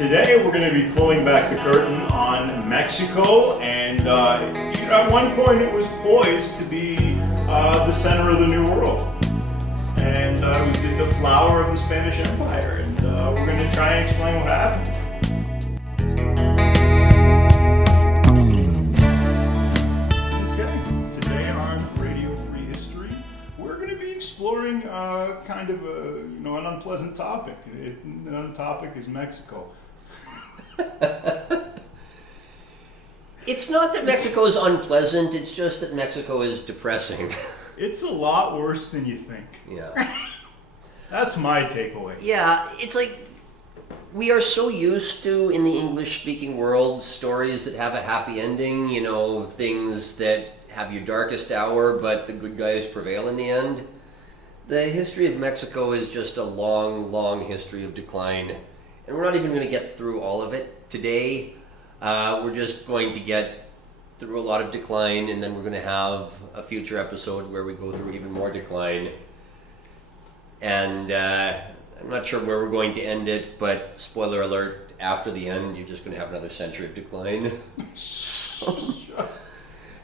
Today we're going to be pulling back the curtain on Mexico, and at one point it was poised to be the center of the New World, and it was the flower of the Spanish Empire, and we're going to try and explain what happened. Okay, today on Radio Free History, we're going to be exploring kind of an unpleasant topic. The topic is Mexico. It's not that Mexico is unpleasant, it's just that Mexico is depressing. It's a lot worse than you think. Yeah. That's my takeaway. Yeah, it's like we are so used to, in the English-speaking world, stories that have a happy ending, things that have your darkest hour, but the good guys prevail in the end. The history of Mexico is just a long, long history of decline. And we're not even going to get through all of it today. We're just going to get through a lot of decline, and then we're going to have a future episode where we go through even more decline. And I'm not sure where we're going to end it, but spoiler alert, after the end, you're just going to have another century of decline.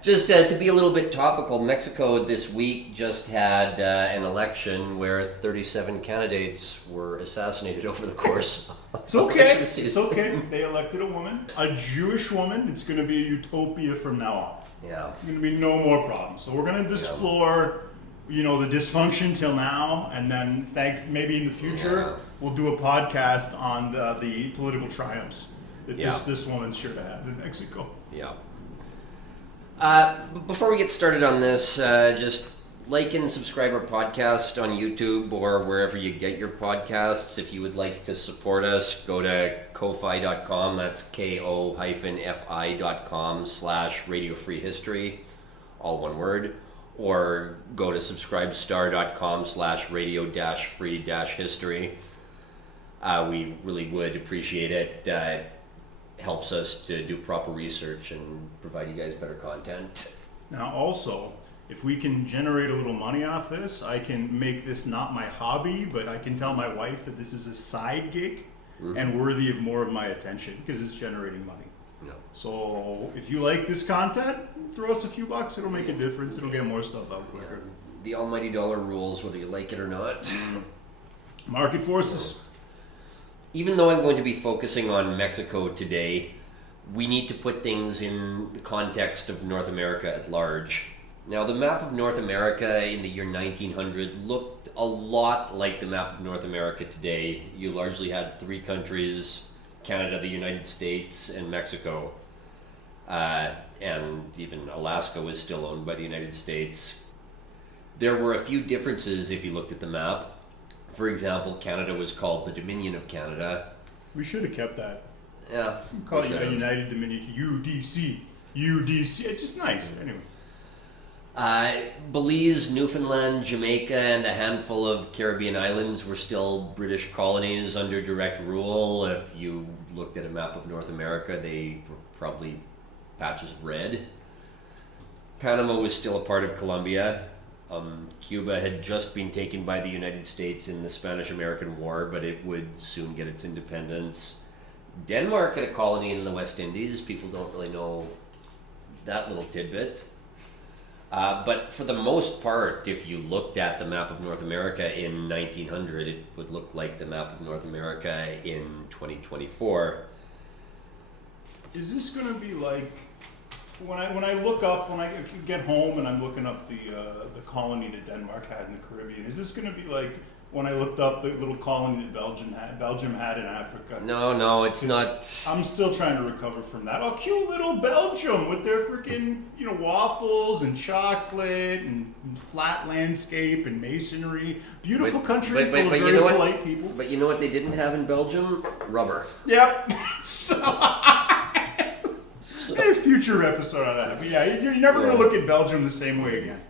Just to be a little bit topical, Mexico this week just had an election where 37 candidates were assassinated over the course of It's okay. election season. It's okay. They elected a woman, a Jewish woman. It's going to be a utopia from now on. Yeah. There's going to be no more problems. So we're going to explore, the dysfunction till now, and then maybe in the future we'll do a podcast on the political triumphs that this woman's sure to have in Mexico. Yeah. Before we get started on this, just like and subscribe our podcast on YouTube or wherever you get your podcasts. If you would like to support us, go to ko-fi.com, that's ko-fi.com/Radio Free History, all one word, or go to subscribestar.com/radio-free-history. We really would appreciate it. Helps us to do proper research and provide you guys better content. Now also, if we can generate a little money off this, I can make this not my hobby, but I can tell my wife that this is a side gig and worthy of more of my attention because it's generating money. No. So if you like this content, throw us a few bucks. It'll make a difference. It'll get more stuff out quicker. The almighty dollar rules whether you like it or not. Market forces. Even though I'm going to be focusing on Mexico today, we need to put things in the context of North America at large. Now, the map of North America in the year 1900 looked a lot like the map of North America today. You largely had three countries: Canada, the United States, and Mexico. And even Alaska was still owned by the United States. There were a few differences if you looked at the map. For example, Canada was called the Dominion of Canada. We should have kept that. Yeah. Call it a United Dominion, UDC. It's just nice. Anyway. Belize, Newfoundland, Jamaica, and a handful of Caribbean islands were still British colonies under direct rule. If you looked at a map of North America, they were probably patches of red. Panama was still a part of Colombia. Cuba had just been taken by the United States in the Spanish-American War, but it would soon get its independence. Denmark had a colony in the West Indies. People don't really know that little tidbit. But for the most part, if you looked at the map of North America in 1900, it would look like the map of North America in 2024. Is this going to be like when I look up, when I get home and I'm looking up the colony that Denmark had in the Caribbean? Is this going to be like when I looked up the little colony that Belgium had in Africa? No, it's not. I'm still trying to recover from that. Oh, cute little Belgium with their freaking waffles and chocolate and flat landscape and masonry. Beautiful country full of very polite people. But you know what they didn't have in Belgium? Rubber. Yep. A future episode on that. But yeah, you're never going to look at Belgium the same way again.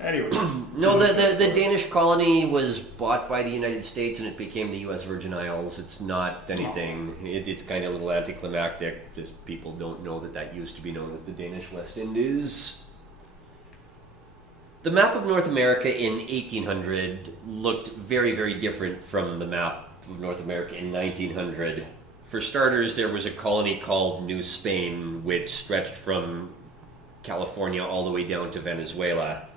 Anyway. No, the Danish colony was bought by the United States and it became the U.S. Virgin Isles. It's not anything. It's kind of a little anticlimactic. Just people don't know that used to be known as the Danish West Indies. The map of North America in 1800 looked very, very different from the map of North America in 1900. For starters, there was a colony called New Spain, which stretched from California all the way down to Venezuela.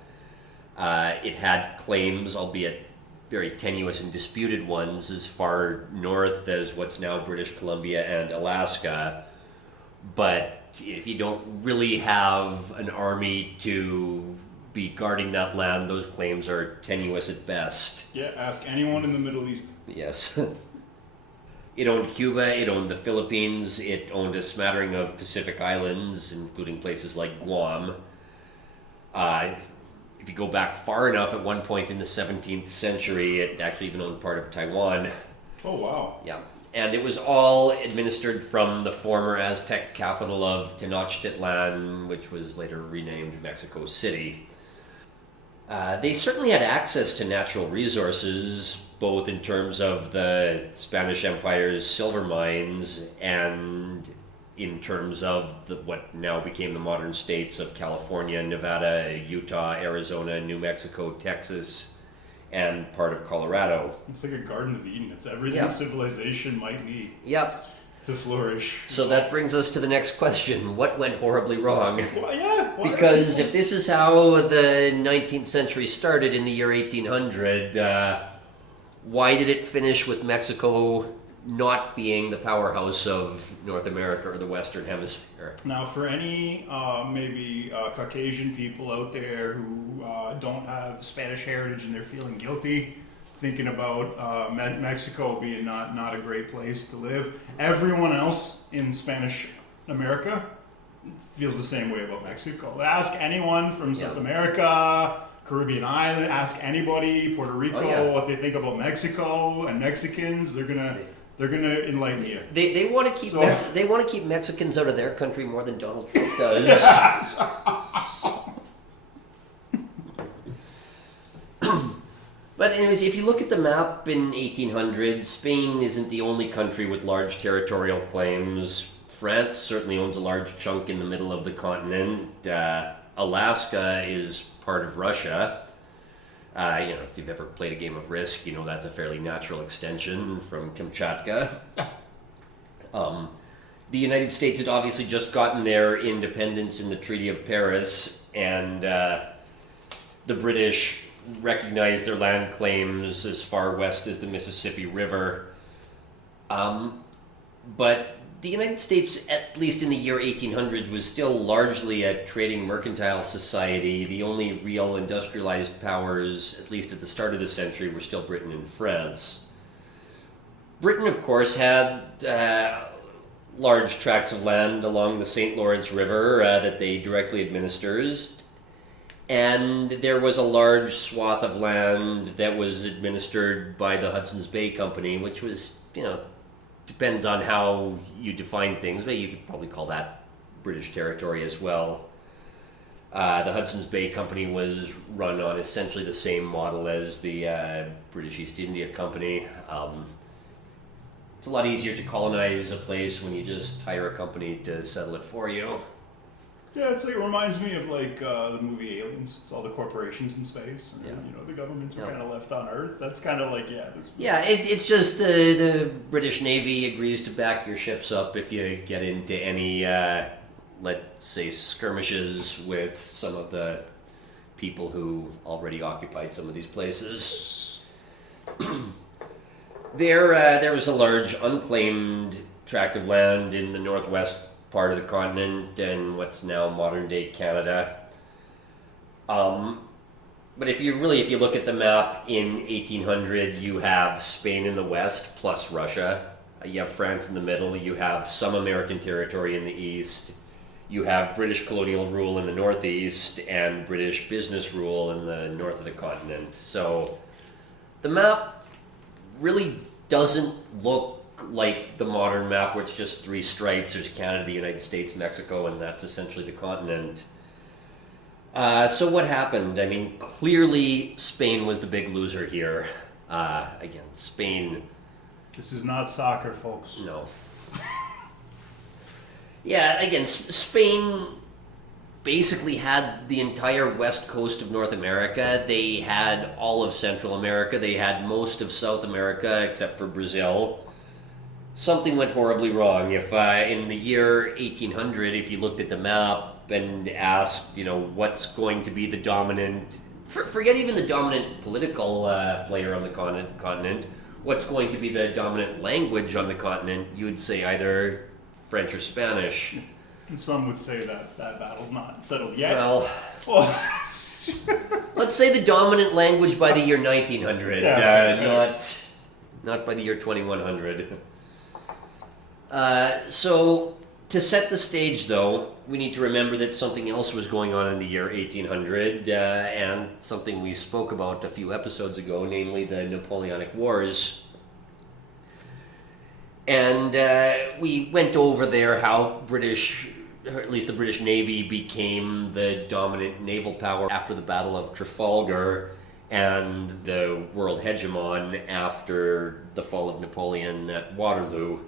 It had claims, albeit very tenuous and disputed ones, as far north as what's now British Columbia and Alaska. But if you don't really have an army to be guarding that land, those claims are tenuous at best. Yeah, ask anyone in the Middle East. Yes. It owned Cuba, it owned the Philippines, it owned a smattering of Pacific islands, including places like Guam. If you go back far enough, at one point in the 17th century, it actually even owned part of Taiwan. Oh, wow. Yeah. And it was all administered from the former Aztec capital of Tenochtitlan, which was later renamed Mexico City. They certainly had access to natural resources, both in terms of the Spanish Empire's silver mines and in terms of what now became the modern states of California, Nevada, Utah, Arizona, New Mexico, Texas, and part of Colorado. It's like a Garden of Eden. It's everything Yeah. civilization might need Yep. to flourish. So that brings us to the next question. What went horribly wrong? Well, yeah. Why? Because if this is how the 19th century started in the year 1800, why did it finish with Mexico not being the powerhouse of North America or the Western Hemisphere? Now, for any maybe Caucasian people out there who don't have Spanish heritage and they're feeling guilty, thinking about Mexico being not a great place to live, everyone else in Spanish America feels the same way about Mexico. Ask anyone from South America, Caribbean island, ask anybody, Puerto Rico, what they think about Mexico and Mexicans. They're gonna enlighten you. They want to keep So- they want to keep Mexicans out of their country more than Donald Trump does. But anyways, if you look at the map in 1800, Spain isn't the only country with large territorial claims. France certainly owns a large chunk in the middle of the continent. Alaska is part of Russia. If you've ever played a game of Risk, you know that's a fairly natural extension from Kamchatka. The United States had obviously just gotten their independence in the Treaty of Paris, and the British recognized their land claims as far west as the Mississippi River. But the United States, at least in the year 1800, was still largely a trading mercantile society. The only real industrialized powers, at least at the start of the century, were still Britain and France. Britain, of course, had large tracts of land along the St. Lawrence River that they directly administered. And there was a large swath of land that was administered by the Hudson's Bay Company, which was, depends on how you define things, but you could probably call that British territory as well. The Hudson's Bay Company was run on essentially the same model as the British East India Company. It's a lot easier to colonize a place when you just hire a company to settle it for you. Yeah, it reminds me of the movie Aliens. It's all the corporations in space, and Yeah. the governments were Yeah. kind of left on Earth. That's kind of Yeah, it's just the British Navy agrees to back your ships up if you get into any, let's say, skirmishes with some of the people who already occupied some of these places. There was a large unclaimed tract of land in the northwest part of the continent and what's now modern day Canada. But if you look at the map in 1800, you have Spain in the west plus Russia. You have France in the middle. You have some American territory in the east. You have British colonial rule in the northeast and British business rule in the north of the continent. So the map really doesn't look like the modern map where it's just three stripes. There's Canada, the United States, Mexico, and that's essentially the continent. So what happened? I mean, clearly Spain was the big loser here. Again, Spain... This is not soccer, folks. No. Yeah, again, Spain basically had the entire west coast of North America. They had all of Central America. They had most of South America except for Brazil. something went horribly wrong. If in the year 1800, if you looked at the map and asked, what's going to be the dominant, forget even the dominant political player on the continent, what's going to be the dominant language on the continent, you would say either French or Spanish. And some would say that battle's not settled yet. Well, Well, let's say the dominant language by the year 1900, Yeah. not by the year 2100. So, to set the stage, though, we need to remember that something else was going on in the year 1800, and something we spoke about a few episodes ago, namely the Napoleonic Wars. And we went over there how British, or at least the British Navy, became the dominant naval power after the Battle of Trafalgar and the world hegemon after the fall of Napoleon at Waterloo.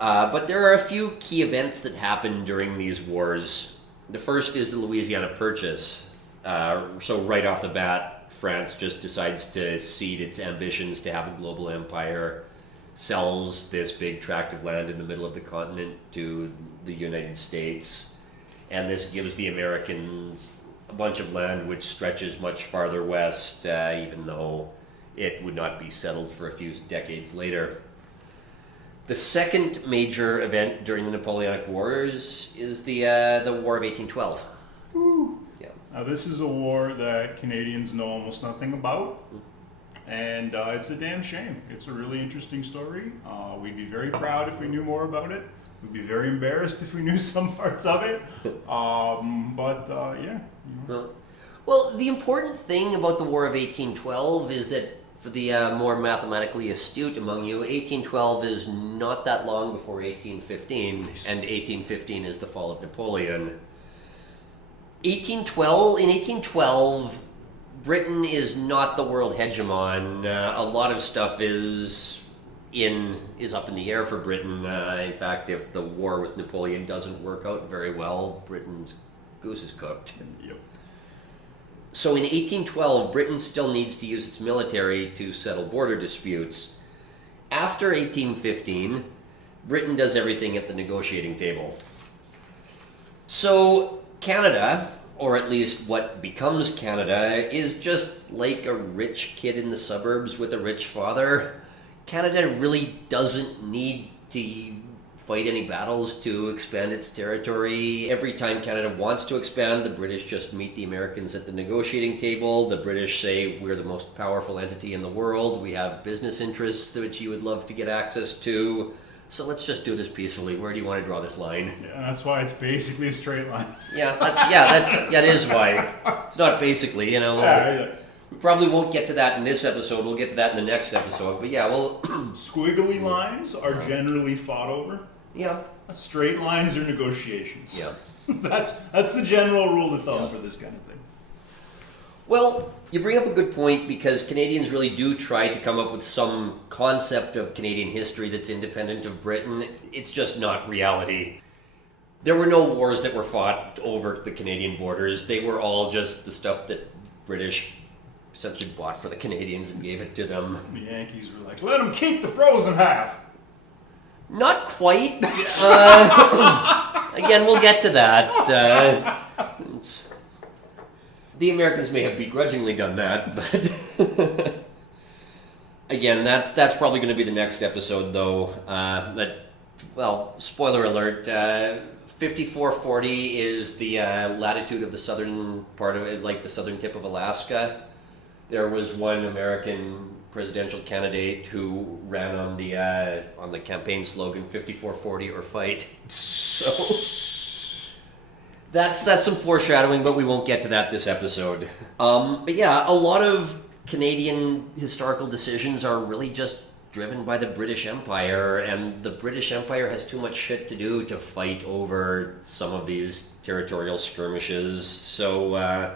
But there are a few key events that happened during these wars. The first is the Louisiana Purchase. So right off the bat, France just decides to cede its ambitions to have a global empire, sells this big tract of land in the middle of the continent to the United States, and this gives the Americans a bunch of land which stretches much farther west, even though it would not be settled for a few decades later. The second major event during the Napoleonic Wars is the War of 1812. Yeah. now this is a war that Canadians know almost nothing about, and it's a damn shame. It's a really interesting story. We'd be very proud if we knew more about it. We'd be very embarrassed if we knew some parts of it. Yeah. Well, the important thing about the War of 1812 is that, for the more mathematically astute among you, 1812 is not that long before 1815, and 1815 is the fall of Napoleon. In 1812, Britain is not the world hegemon. A lot of stuff is up in the air for Britain. In fact, if the war with Napoleon doesn't work out very well, Britain's goose is cooked. Yep. So in 1812, Britain still needs to use its military to settle border disputes. After 1815, Britain does everything at the negotiating table. So Canada, or at least what becomes Canada, is just like a rich kid in the suburbs with a rich father. Canada really doesn't need to fight any battles to expand its territory. Every time Canada wants to expand, the British just meet the Americans at the negotiating table. The British say, we're the most powerful entity in the world. We have business interests which you would love to get access to. So let's just do this peacefully. Where do you want to draw this line? Yeah, that's why it's basically a straight line. That is why. It's not basically, Yeah. We probably won't get to that in this episode. We'll get to that in the next episode. But yeah, well, Squiggly lines are generally fought over. yeah. Straight lines are negotiations. Yeah. That's the general rule of thumb Yeah. for this kind of thing. Well, you bring up a good point, because Canadians really do try to come up with some concept of Canadian history that's independent of Britain. It's just not reality. There were no wars that were fought over the Canadian borders. They were all just the stuff that British essentially bought for the Canadians and gave it to them. The Yankees were like, let them keep the frozen half. Not quite. Again, we'll get to that. The Americans may have begrudgingly done that, but again, that's probably going to be the next episode, though. Spoiler alert: 5440 is the latitude of the southern part of it, like the southern tip of Alaska. There was one American presidential candidate who ran on the campaign slogan 5440 or fight. So that's some foreshadowing, but we won't get to that this episode. But yeah, a lot of Canadian historical decisions are really just driven by the British Empire, and the British Empire has too much shit to do to fight over some of these territorial skirmishes. So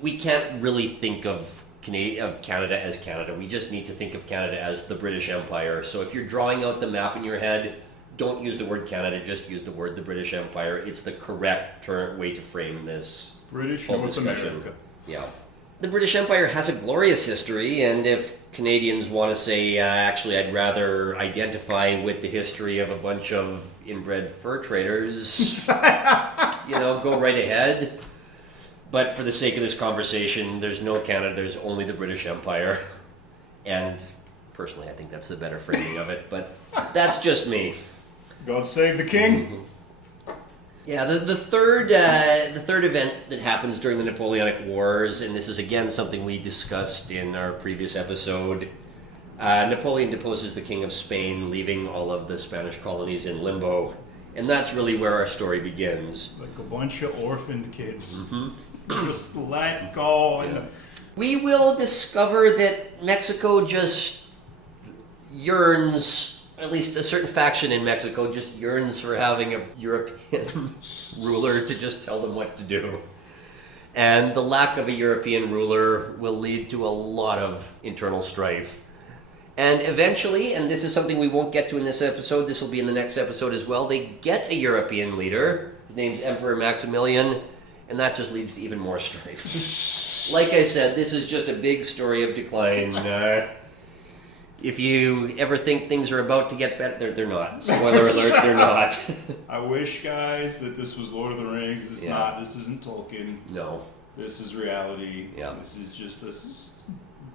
we can't really think of Canada as Canada. We just need to think of Canada as the British Empire. So if you're drawing out the map in your head, don't use the word Canada, just use the word the British Empire. It's the correct way to frame this British whole North discussion. America. Yeah. the British Empire has a glorious history, and if Canadians want to say, actually, I'd rather identify with the history of a bunch of inbred fur traders, go right ahead. But for the sake of this conversation, there's no Canada, there's only the British Empire. And personally, I think that's the better framing of it, but that's just me. God save the king. Yeah, the third event that happens during the Napoleonic Wars, and this is again something we discussed in our previous episode. Napoleon deposes the King of Spain, leaving all of the Spanish colonies in limbo, and that's really where our story begins. Like a bunch of orphaned kids. Just let go. And We will discover that Mexico just yearns. At least a certain faction in Mexico just yearns for having a European ruler to just tell them what to do. And the lack of a European ruler will lead to a lot of internal strife. And eventually, and this is something we won't get to in this episode, this will be in the next episode as well, they get a European leader. His name's Emperor Maximilian, and that just leads to even more strife. Like I said, this is just a big story of decline. If you ever think things are about to get better, they're not. Spoiler alert, they're not. I wish, guys, that this was Lord of the Rings. This is not. This isn't Tolkien. No. This is reality. Yeah. This is just a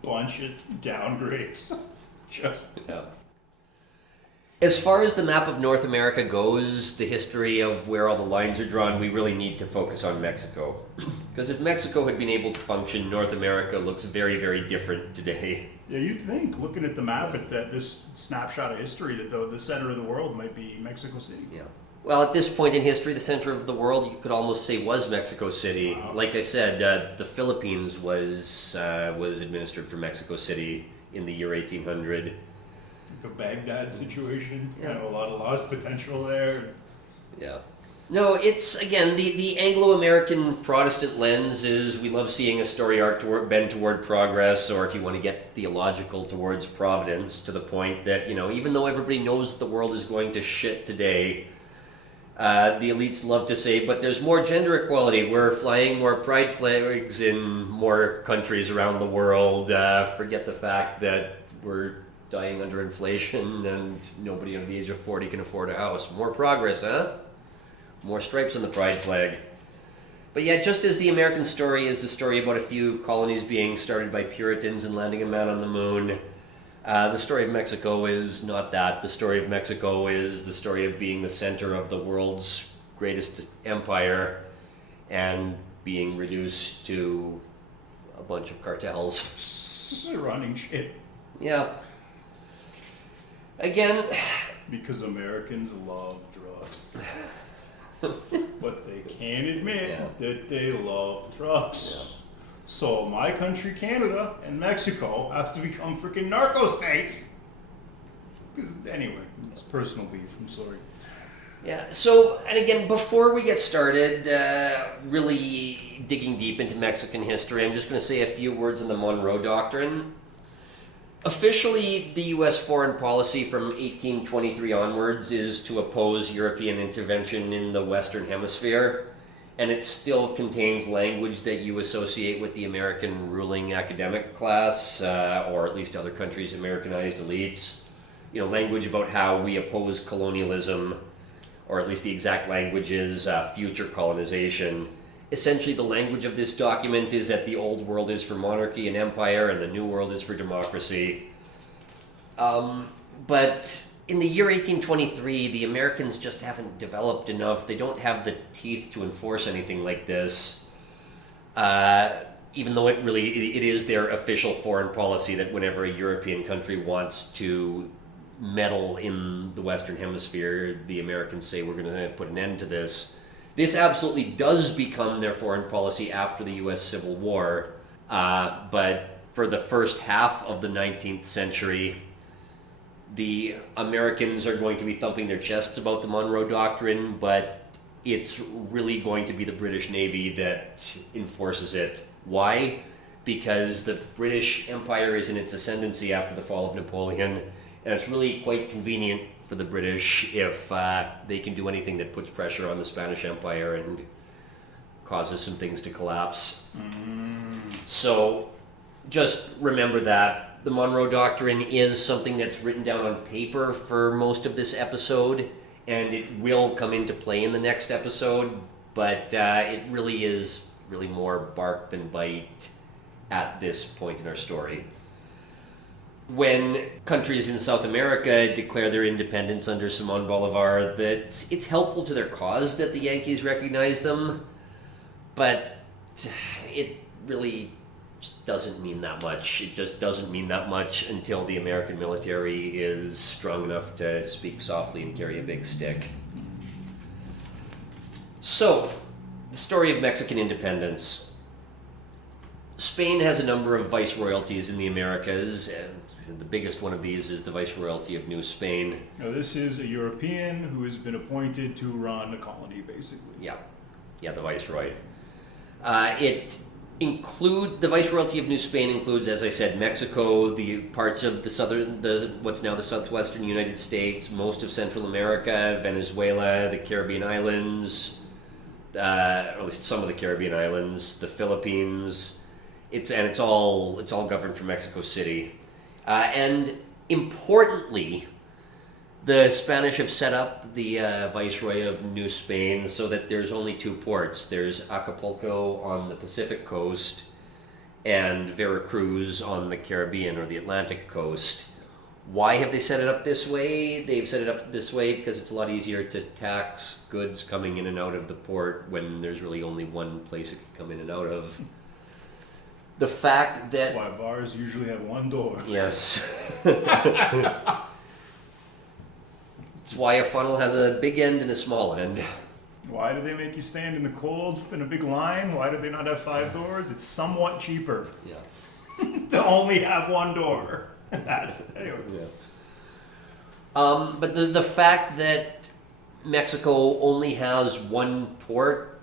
bunch of downgrades. Yeah. As far as the map of North America goes, the history of where all the lines are drawn, we really need to focus on Mexico. Because if Mexico had been able to function, North America looks very, very different today. Yeah, you'd think, looking at the map, at this snapshot of history, that the center of the world might be Mexico City. Yeah. Well, at this point in history, the center of the world, you could almost say, was Mexico City. Wow. Like I said, the Philippines was administered from Mexico City in the year 1800. Like a Baghdad situation. Yeah. A lot of lost potential there. Yeah. No, it's, again, the Anglo-American Protestant lens is we love seeing a story arc bend toward progress, or if you want to get theological, towards providence, to the point that, even though everybody knows the world is going to shit today, the elites love to say, but there's more gender equality. We're flying more pride flags in more countries around the world. Forget the fact that we're dying under inflation and nobody under the age of 40 can afford a house. More progress, huh? More stripes on the pride flag. But yeah, just as the American story is the story about a few colonies being started by Puritans and landing a man on the moon, the story of Mexico is not that. The story of Mexico is the story of being the center of the world's greatest empire and being reduced to a bunch of cartels. Running shit. Yeah. Again, because Americans love drugs. But they can't admit that they love drugs. Yeah. So my country, Canada, and Mexico have to become freaking narco states. Because anyway, it's personal beef. I'm sorry. Yeah, so, and again, before we get started, really digging deep into Mexican history, I'm just going to say a few words on the Monroe Doctrine. Officially, the U.S. foreign policy from 1823 onwards is to oppose European intervention in the Western Hemisphere, and it still contains language that you associate with the American ruling academic class, or at least other countries' Americanized elites. Language about how we oppose colonialism, or at least the exact language is future colonization. Essentially, the language of this document is that the old world is for monarchy and empire, and the new world is for democracy. But in the year 1823, the Americans just haven't developed enough. They don't have the teeth to enforce anything like this. Even though it is their official foreign policy that whenever a European country wants to meddle in the Western Hemisphere, the Americans say, we're going to put an end to this. This absolutely does become their foreign policy after the U.S. Civil War, but for the first half of the 19th century, the Americans are going to be thumping their chests about the Monroe Doctrine, but it's really going to be the British Navy that enforces it. Why? Because the British Empire is in its ascendancy after the fall of Napoleon, and it's really quite convenient for the British if they can do anything that puts pressure on the Spanish Empire and causes some things to collapse. So just remember that. The Monroe Doctrine is something that's written down on paper for most of this episode, and it will come into play in the next episode, but it really is really more bark than bite at this point in our story. When countries in South America declare their independence under Simon Bolivar, that it's helpful to their cause that the Yankees recognize them, but it really just doesn't mean that much. It just doesn't mean that much until the American military is strong enough to speak softly and carry a big stick. So, the story of Mexican independence. Spain has a number of viceroyalties in the Americas, and the biggest one of these is the Viceroyalty of New Spain. Now, this is a European who has been appointed to run a colony, basically. Yeah, the Viceroy. The Viceroyalty of New Spain includes, as I said, Mexico, the parts of what's now the southwestern United States, most of Central America, Venezuela, the Caribbean islands, or at least some of the Caribbean islands, the Philippines. It's all governed from Mexico City, and importantly, the Spanish have set up the Viceroy of New Spain so that there's only two ports. There's Acapulco on the Pacific coast and Veracruz on the Caribbean or the Atlantic coast. Why have they set it up this way? They've set it up this way because it's a lot easier to tax goods coming in and out of the port when there's really only one place it can come in and out of. The fact that... Why bars usually have one door. Yes. It's why a funnel has a big end and a small end. Why do they make you stand in the cold in a big line? Why do they not have 5 doors? It's somewhat cheaper Yeah. to only have one door. That's anyway. Yeah. But the fact that Mexico only has one port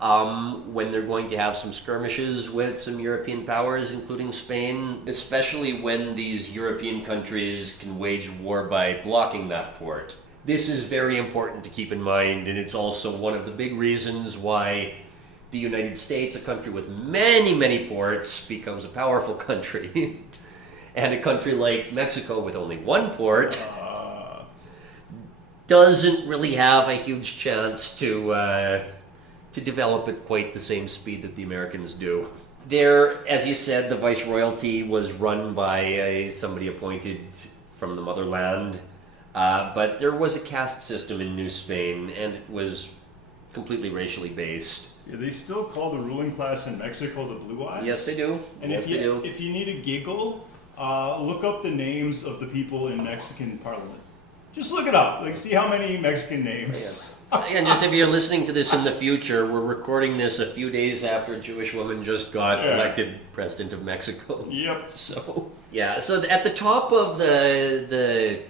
when they're going to have some skirmishes with some European powers, including Spain, especially when these European countries can wage war by blocking that port. This is very important to keep in mind, and it's also one of the big reasons why the United States, a country with many, many ports, becomes a powerful country. And a country like Mexico with only one port doesn't really have a huge chance to develop at quite the same speed that the Americans do. There, as you said, the Viceroyalty was run by somebody appointed from the motherland, but there was a caste system in New Spain, and it was completely racially based. Yeah, they still call the ruling class in Mexico the Blue Eyes. Yes, they do. And yes, they do. if you need a giggle, look up the names of the people in Mexican Parliament. Just look it up. Like, see how many Mexican names. And just if you're listening to this in the future, we're recording this a few days after a Jewish woman just got elected president of Mexico. Yep. So at the top of the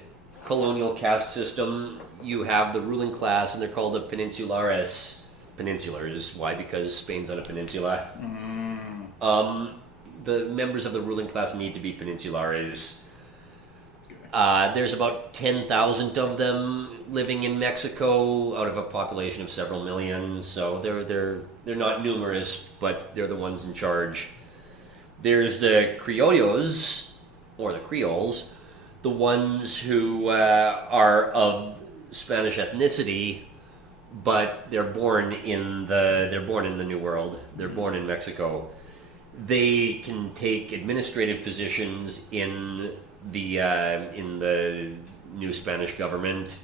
colonial caste system, you have the ruling class, and they're called the Peninsulares. Peninsulars. Why? Because Spain's on a peninsula. The members of the ruling class need to be Peninsulares. There's about 10,000 of them living in Mexico out of a population of several million, so they're not numerous, but they're the ones in charge. There's the Criollos, or the Creoles, the ones who are of Spanish ethnicity, but they're born in the New World. They're born in Mexico. They can take administrative positions in the new Spanish government,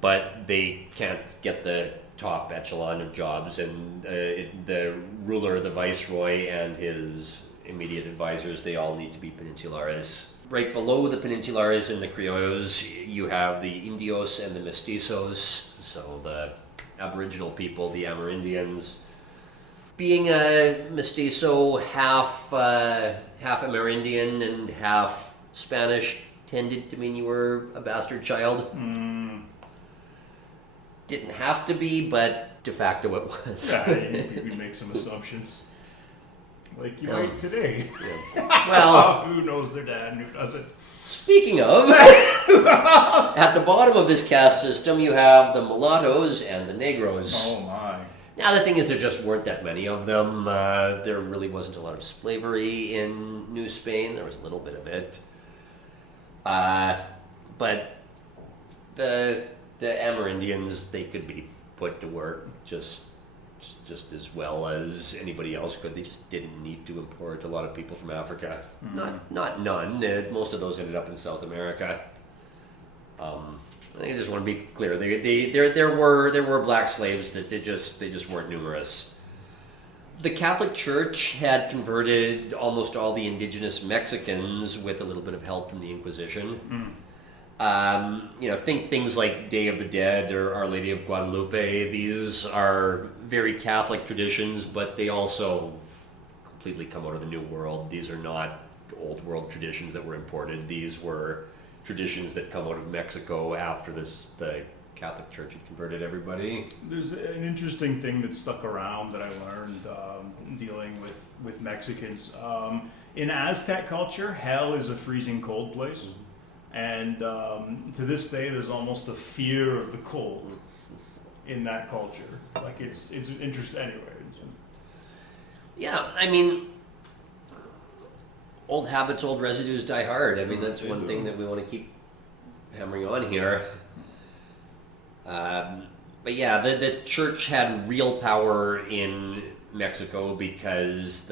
but they can't get the top echelon of jobs, and the ruler, the viceroy, and his immediate advisors, they all need to be Peninsulares. Right below the Peninsulares and the Criollos, you have the Indios and the Mestizos, so the Aboriginal people, the Amerindians. Being a mestizo, half Amerindian and half Spanish, tended to mean you were a bastard child. Didn't have to be, but de facto it was. You could make some assumptions. Like you might today. Yeah. Well, who knows their dad and who doesn't? Speaking of, at the bottom of this caste system, you have the mulattoes and the negros. Oh my. Now the thing is, there just weren't that many of them. There really wasn't a lot of slavery in New Spain. There was a little bit of it, but the Amerindians, they could be put to work just as well as anybody else could. They just didn't need to import a lot of people from Africa. Not none. Most of those ended up in South America. I just want to be clear. There were black slaves that they just weren't numerous. The Catholic Church had converted almost all the indigenous Mexicans with a little bit of help from the Inquisition. Think things like Day of the Dead or Our Lady of Guadalupe. These are very Catholic traditions, but they also completely come out of the New World. These are not Old World traditions that were imported. These were traditions that come out of Mexico after the Catholic Church had converted everybody. There's an interesting thing that stuck around that I learned dealing with Mexicans. In Aztec culture, hell is a freezing cold place. And to this day, there's almost a fear of the cold in that culture. Like it's interesting. Anyway. Yeah, I mean, old habits, old residues die hard. I mean, that's one thing that we want to keep hammering on here. But yeah, the church had real power in Mexico because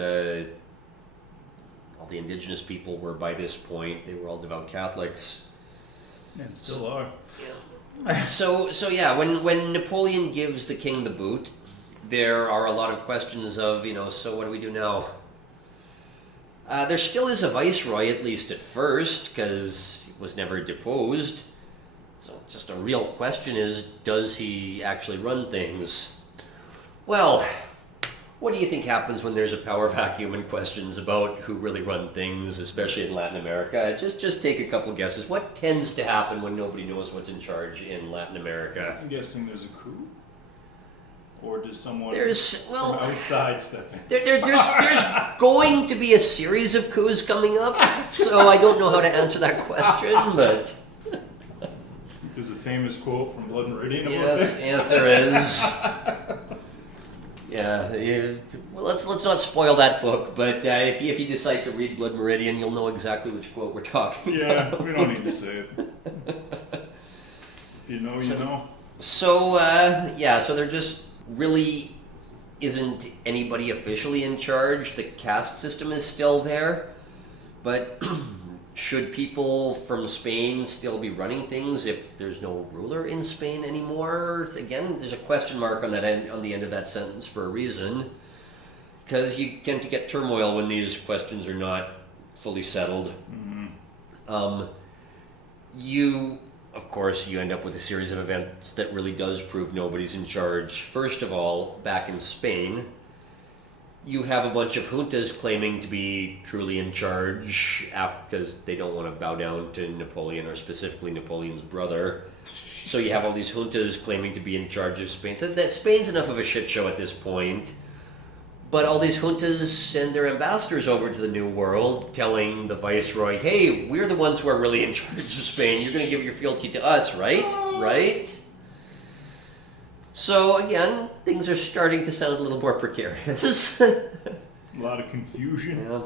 all the indigenous people were, by this point, they were all devout Catholics. And still are. Yeah. So yeah, when Napoleon gives the king the boot, there are a lot of questions of, so what do we do now? There still is a viceroy, at least at first, because he was never deposed. So just a real question is, does he actually run things? Well, what do you think happens when there's a power vacuum and questions about who really run things, especially in Latin America? Just take a couple guesses. What tends to happen when nobody knows what's in charge in Latin America? I'm guessing there's a coup? Or does someone from outside step in? There's going to be a series of coups coming up, so I don't know how to answer that question, but... There's a famous quote from Blood Meridian about Yes, there is. Yeah, well, let's not spoil that book, but if you decide to read Blood Meridian, you'll know exactly which quote we're talking about. We don't need to say it. If you know, you know. So there just really isn't anybody officially in charge. The caste system is still there, but should people from Spain still be running things if there's no ruler in Spain anymore? Again, there's a question mark on the end of that sentence for a reason, because you tend to get turmoil when these questions are not fully settled. Of course, you end up with a series of events that really does prove nobody's in charge. First of all, back in Spain, you have a bunch of juntas claiming to be truly in charge because they don't want to bow down to Napoleon, or specifically Napoleon's brother. So you have all these juntas claiming to be in charge of Spain. So that Spain's enough of a shit show at this point. But all these juntas send their ambassadors over to the New World, telling the viceroy, hey, we're the ones who are really in charge of Spain. You're going to give your fealty to us, right? Right? So again, things are starting to sound a little more precarious. A lot of confusion. Yeah.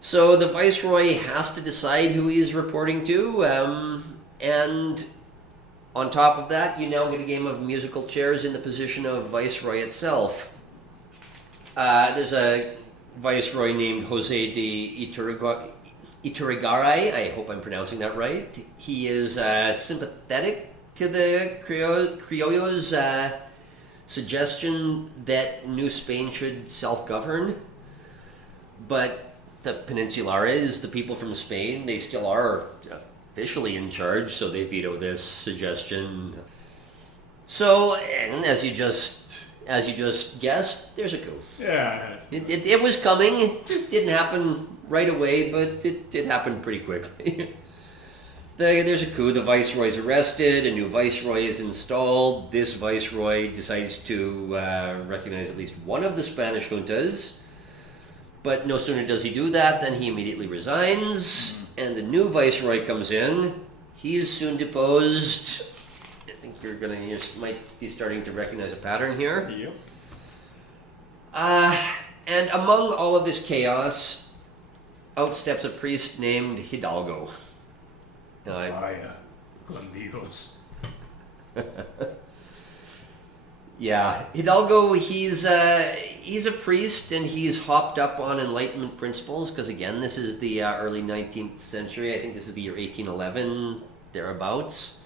So the viceroy has to decide who he's reporting to, and on top of that, you now get a game of musical chairs in the position of viceroy itself. There's a viceroy named Jose de Iturrigaraí. I hope I'm pronouncing that right. He is sympathetic to the Criollos' suggestion that New Spain should self-govern, but the Peninsulares, the people from Spain, they still are officially in charge, so they veto this suggestion. So, and as you just guessed, there's a coup. Yeah. It was coming. It didn't happen right away, but it did happen pretty quickly. There's a coup. The viceroy's arrested. A new viceroy is installed. This viceroy decides to recognize at least one of the Spanish juntas. But no sooner does he do that than he immediately resigns, and a new viceroy comes in. He is soon deposed. I think you might be starting to recognize a pattern here. Yep. And among all of this chaos, out steps a priest named Hidalgo. Now, Vaya con Dios. yeah, Hidalgo. He's a priest, and he's hopped up on Enlightenment principles. Because again, this is the early 19th century. I think this is the year 1811, thereabouts.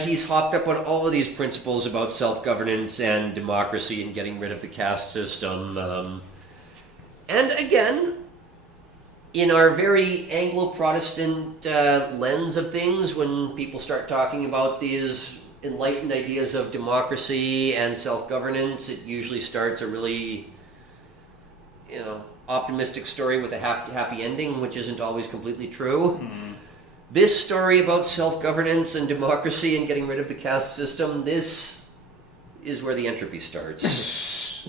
He's hopped up on all of these principles about self-governance and democracy and getting rid of the caste system. And again, in our very Anglo-Protestant lens of things, when people start talking about these enlightened ideas of democracy and self-governance, it usually starts a really, optimistic story with a happy ending, which isn't always completely true. This story about self-governance and democracy and getting rid of the caste system, this is where the entropy starts.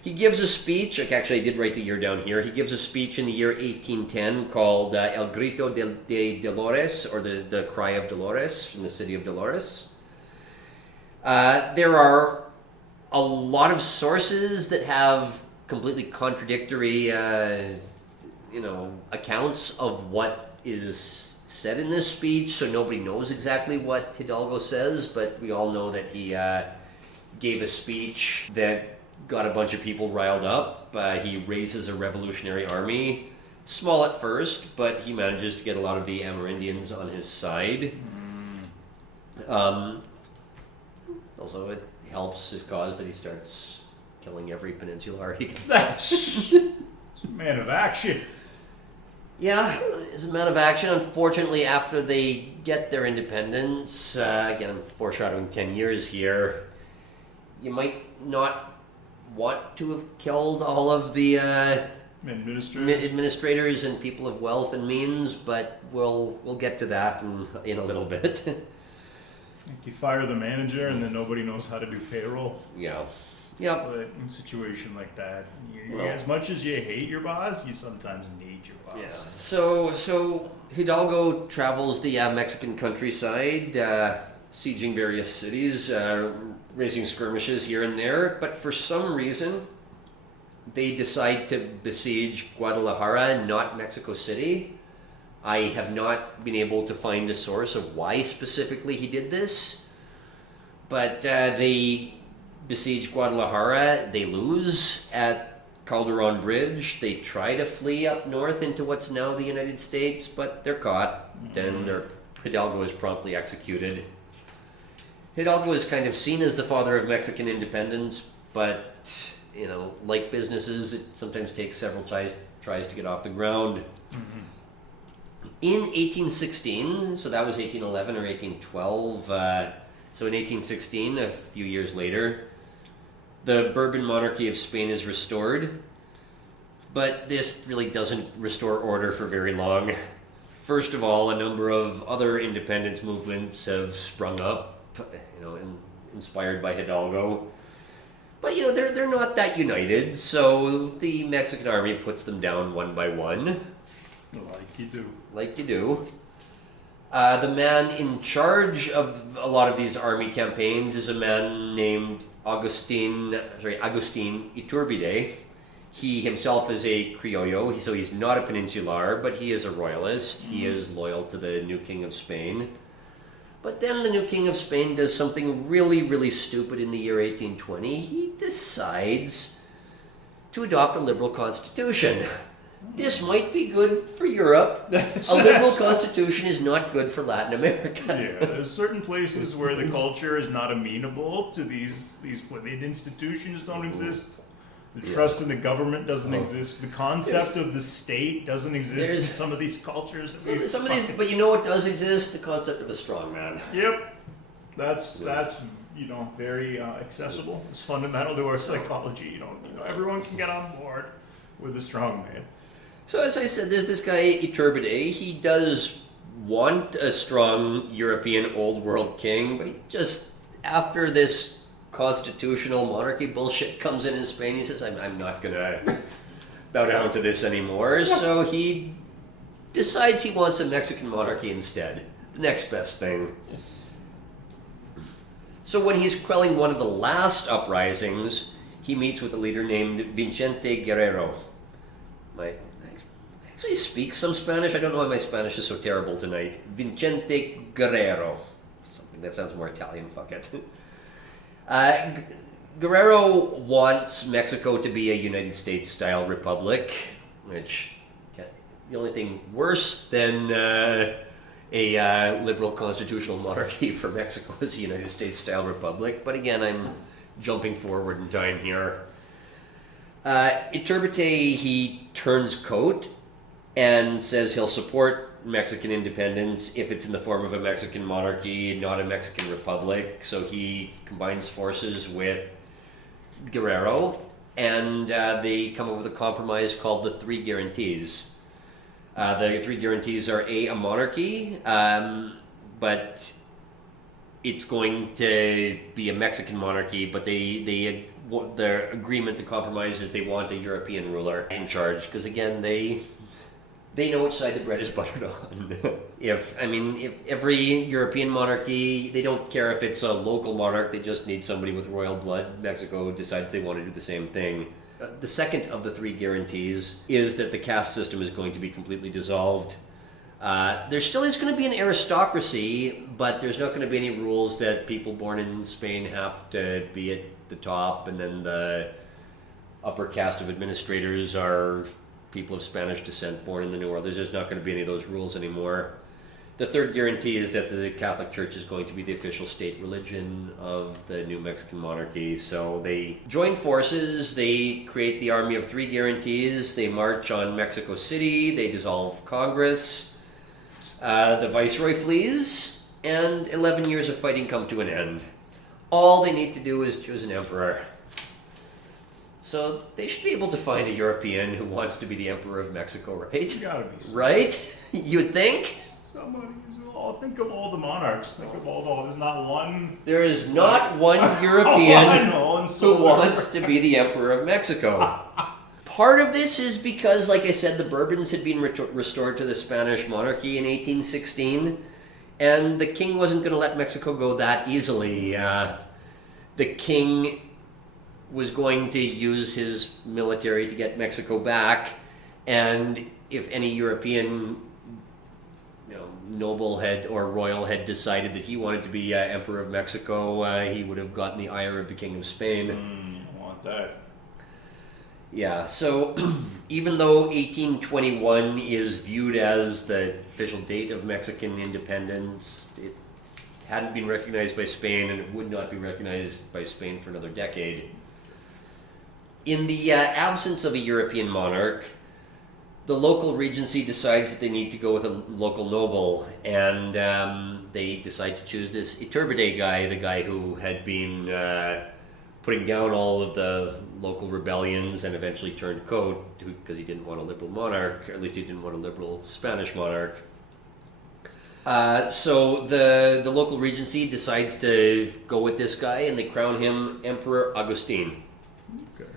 He gives a speech, actually I did write the year down here, he gives a speech in the year 1810 called El Grito de Dolores, or the Cry of Dolores, from the city of Dolores. There are a lot of sources that have completely contradictory, accounts of what is said in this speech, so nobody knows exactly what Hidalgo says, but we all know that he gave a speech that got a bunch of people riled up. He raises a revolutionary army, small at first, but he manages to get a lot of the Amerindians on his side. Also, it helps his cause that he starts killing every peninsular he can find. He's a man of action. Yeah, it's a man of action. Unfortunately, after they get their independence, again, I'm foreshadowing 10 years here, you might not want to have killed all of the administrators and people of wealth and means, but we'll get to that in a little bit. You fire the manager and then nobody knows how to do payroll. Yeah. Yep. But in a situation like that, Well- as much as you hate your boss, you sometimes need your boss. Yeah. So Hidalgo travels the Mexican countryside, sieging various cities, raising skirmishes here and there. But for some reason, they decide to besiege Guadalajara, not Mexico City. I have not been able to find a source of why specifically he did this. But they besiege Guadalajara, they lose at Calderon Bridge. They try to flee up north into what's now the United States, but they're caught. Then Hidalgo is promptly executed. Hidalgo is kind of seen as the father of Mexican independence, but, like businesses, it sometimes takes several tries to get off the ground. In 1816, so that was 1811 or 1812, so in 1816, a few years later, the Bourbon monarchy of Spain is restored, but this really doesn't restore order for very long. First of all, a number of other independence movements have sprung up, inspired by Hidalgo. But, they're not that united, so the Mexican army puts them down one by one. Like you do. The man in charge of a lot of these army campaigns is a man named Agustin Iturbide. He himself is a criollo, so he's not a peninsular, but he is a royalist. He is loyal to the new king of Spain. But then the new king of Spain does something really, really stupid in the year 1820. He decides to adopt a liberal constitution. This might be good for Europe. A liberal constitution is not good for Latin America. Yeah, there's certain places where the culture is not amenable to these institutions don't exist. The trust in the government doesn't exist. The concept of the state doesn't exist in some of these cultures. But you know what does exist? The concept of a strong man. Yep, that's very accessible. It's fundamental to our psychology. Everyone can get on board with a strong man. So as I said, there's this guy Iturbide. He does want a strong European old world king, but he just, after this constitutional monarchy bullshit comes in Spain, he says, I'm not gonna bow down to this anymore. So he decides he wants a Mexican monarchy instead. The next best thing. So when he's quelling one of the last uprisings, he meets with a leader named Vicente Guerrero. I actually speak some Spanish. I don't know why my Spanish is so terrible tonight. Vicente Guerrero. Something that sounds more Italian, fuck it. Guerrero wants Mexico to be a United States-style republic, which the only thing worse than a liberal constitutional monarchy for Mexico is a United States-style republic. But again, I'm jumping forward in time here. Iturbide, he turns coat and says he'll support Mexican independence if it's in the form of a Mexican monarchy, not a Mexican republic. So he combines forces with Guerrero, and they come up with a compromise called the Three Guarantees. The Three Guarantees are a monarchy, but it's going to be a Mexican monarchy, but their agreement, the compromise is they want a European ruler in charge, because again, they know which side the bread is buttered on. If every European monarchy, they don't care if it's a local monarch, they just need somebody with royal blood. Mexico decides they want to do the same thing. The second of the Three Guarantees is that the caste system is going to be completely dissolved. There still is going to be an aristocracy, but there's not going to be any rules that people born in Spain have to be at the top, and then the upper caste of administrators are people of Spanish descent born in the New World. There's just not going to be any of those rules anymore. The third guarantee is that the Catholic Church is going to be the official state religion of the new Mexican monarchy. So they join forces, they create the Army of Three Guarantees, they march on Mexico City, they dissolve Congress, the viceroy flees, and 11 years of fighting come to an end. All they need to do is choose an emperor. So they should be able to find a European who wants to be the emperor of Mexico, right? You gotta be Right? You'd think? somebody. Think of all the monarchs. Think of all. There's not one. There is not one European So who wants to be the emperor of Mexico. Part of this is because, like I said, the Bourbons had been restored to the Spanish monarchy in 1816, and the king wasn't going to let Mexico go that easily. The king was going to use his military to get Mexico back, and if any European noble had or royal had decided that he wanted to be emperor of Mexico, he would have gotten the ire of the king of Spain. You don't want that. Yeah, so even though 1821 is viewed as the official date of Mexican independence, it hadn't been recognized by Spain, and it would not be recognized by Spain for another decade. In the absence of a European monarch, the local regency decides that they need to go with a local noble, and they decide to choose this Iturbide guy, the guy who had been putting down all of the local rebellions and eventually turned coat because he didn't want a liberal monarch, or at least he didn't want a liberal Spanish monarch. So the local regency decides to go with this guy, and they crown him Emperor Agustin. Okay.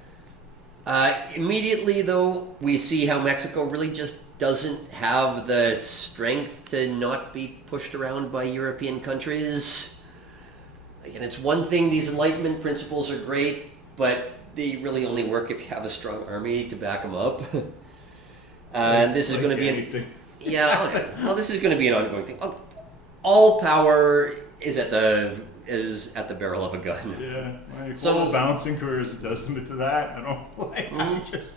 Immediately, though, we see how Mexico really just doesn't have the strength to not be pushed around by European countries. Again, it's one thing, these Enlightenment principles are great, but they really only work if you have a strong army to back them up. And this is going to be anything. Yeah, okay. Well, this is going to be an ongoing thing. All power is at the barrel of a gun. Yeah, my So- whole bouncing career is a testament to that. I don't like. I'm just.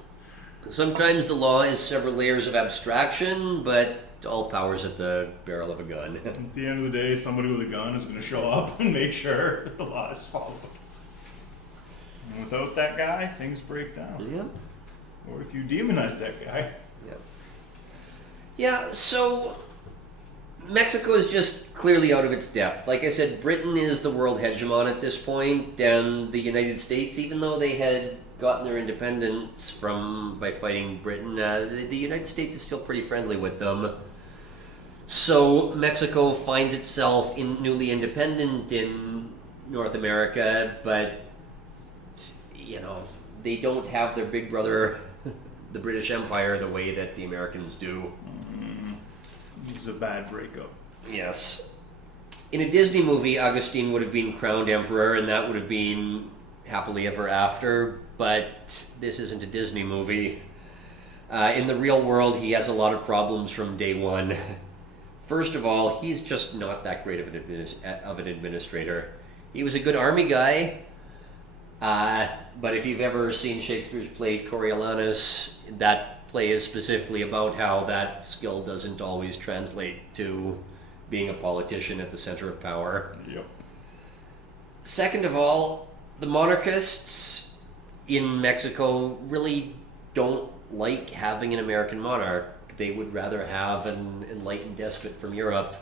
Sometimes the law is several layers of abstraction, but all power's at the barrel of a gun. At the end of the day, somebody with a gun is going to show up and make sure the law is followed. And without that guy, things break down. Yeah. Or if you demonize that guy. Yeah, so Mexico is just clearly out of its depth. Like I said, Britain is the world hegemon at this point, and the United States, even though they had gotten their independence by fighting Britain, the United States is still pretty friendly with them. So Mexico finds itself newly independent in North America, but they don't have their big brother, the British Empire, the way that the Americans do. It was a bad breakup. Yes. In a Disney movie, Augustine would have been crowned emperor, and that would have been happily ever after, but this isn't a Disney movie. In the real world, he has a lot of problems from day one. First of all, he's just not that great of an administrator. He was a good army guy, but if you've ever seen Shakespeare's play Coriolanus, that play is specifically about how that skill doesn't always translate to being a politician at the center of power. Yep. Second of all, the monarchists in Mexico really don't like having an American monarch. They would rather have an enlightened despot from Europe.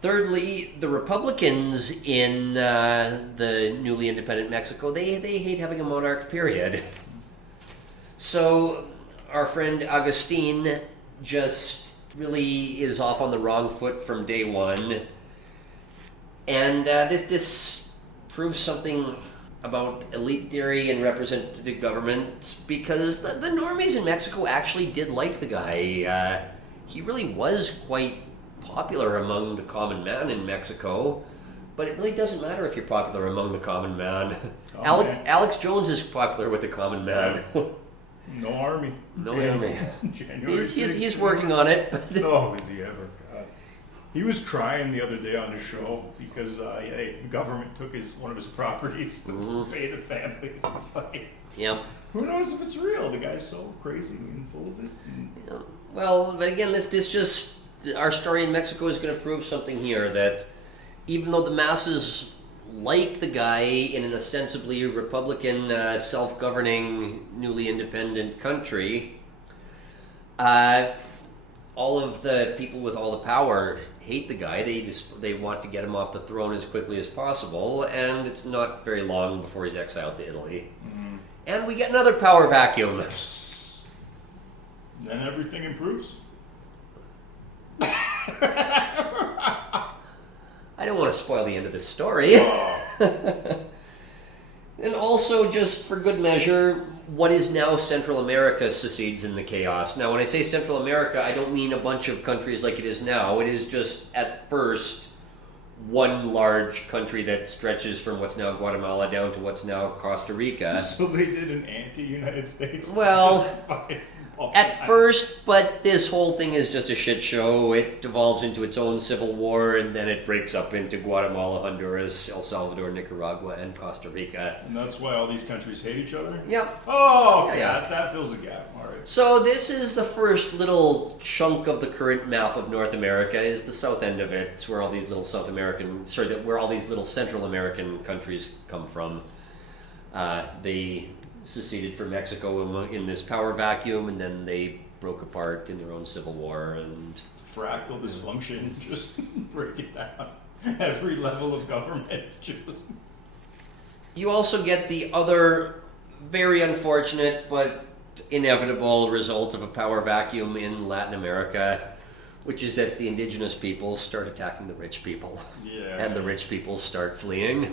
Thirdly, the Republicans in the newly independent Mexico, they hate having a monarch, period. So our friend Augustine just really is off on the wrong foot from day one. And this proves something about elite theory and representative government, because the normies in Mexico actually did like the guy. He really was quite popular among the common man in Mexico, but it really doesn't matter if you're popular among the common man. Alex Jones is popular with the common man. No army. No army. January He's working on it. No, is he ever? God. He was crying the other day on his show because the government took one of his properties to pay the families. It's like, Yep. who knows if it's real? The guy's so crazy and full of it. Yeah. Well, but again, this just our story in Mexico is going to prove something here, that even though the masses like the guy in an ostensibly Republican, self-governing, newly independent country, all of the people with all the power hate the guy. They want to get him off the throne as quickly as possible, and it's not very long before he's exiled to Italy. Mm-hmm. And we get another power vacuum. Then everything improves. I don't want to spoil the end of this story. And also, just for good measure, what is now Central America secedes in the chaos. Now, when I say Central America, I don't mean a bunch of countries like it is now. It is just, at first, one large country that stretches from what's now Guatemala down to what's now Costa Rica. So they did an anti-United States. Well, at first, but this whole thing is just a shit show. It devolves into its own civil war, and then it breaks up into Guatemala, Honduras, El Salvador, Nicaragua, and Costa Rica. And that's why all these countries hate each other? Yep. Oh, okay. Yeah. That fills a gap. All right. So this is the first little chunk of the current map of North America, is the south end of it. It's where all these little where all these little Central American countries come from. They seceded from Mexico in this power vacuum, and then they broke apart in their own civil war. And Fractal dysfunction, just break it down. Every level of government, just... you also get the other very unfortunate but inevitable result of a power vacuum in Latin America, which is that the indigenous peoples start attacking the rich people. Yeah. And the rich people start fleeing.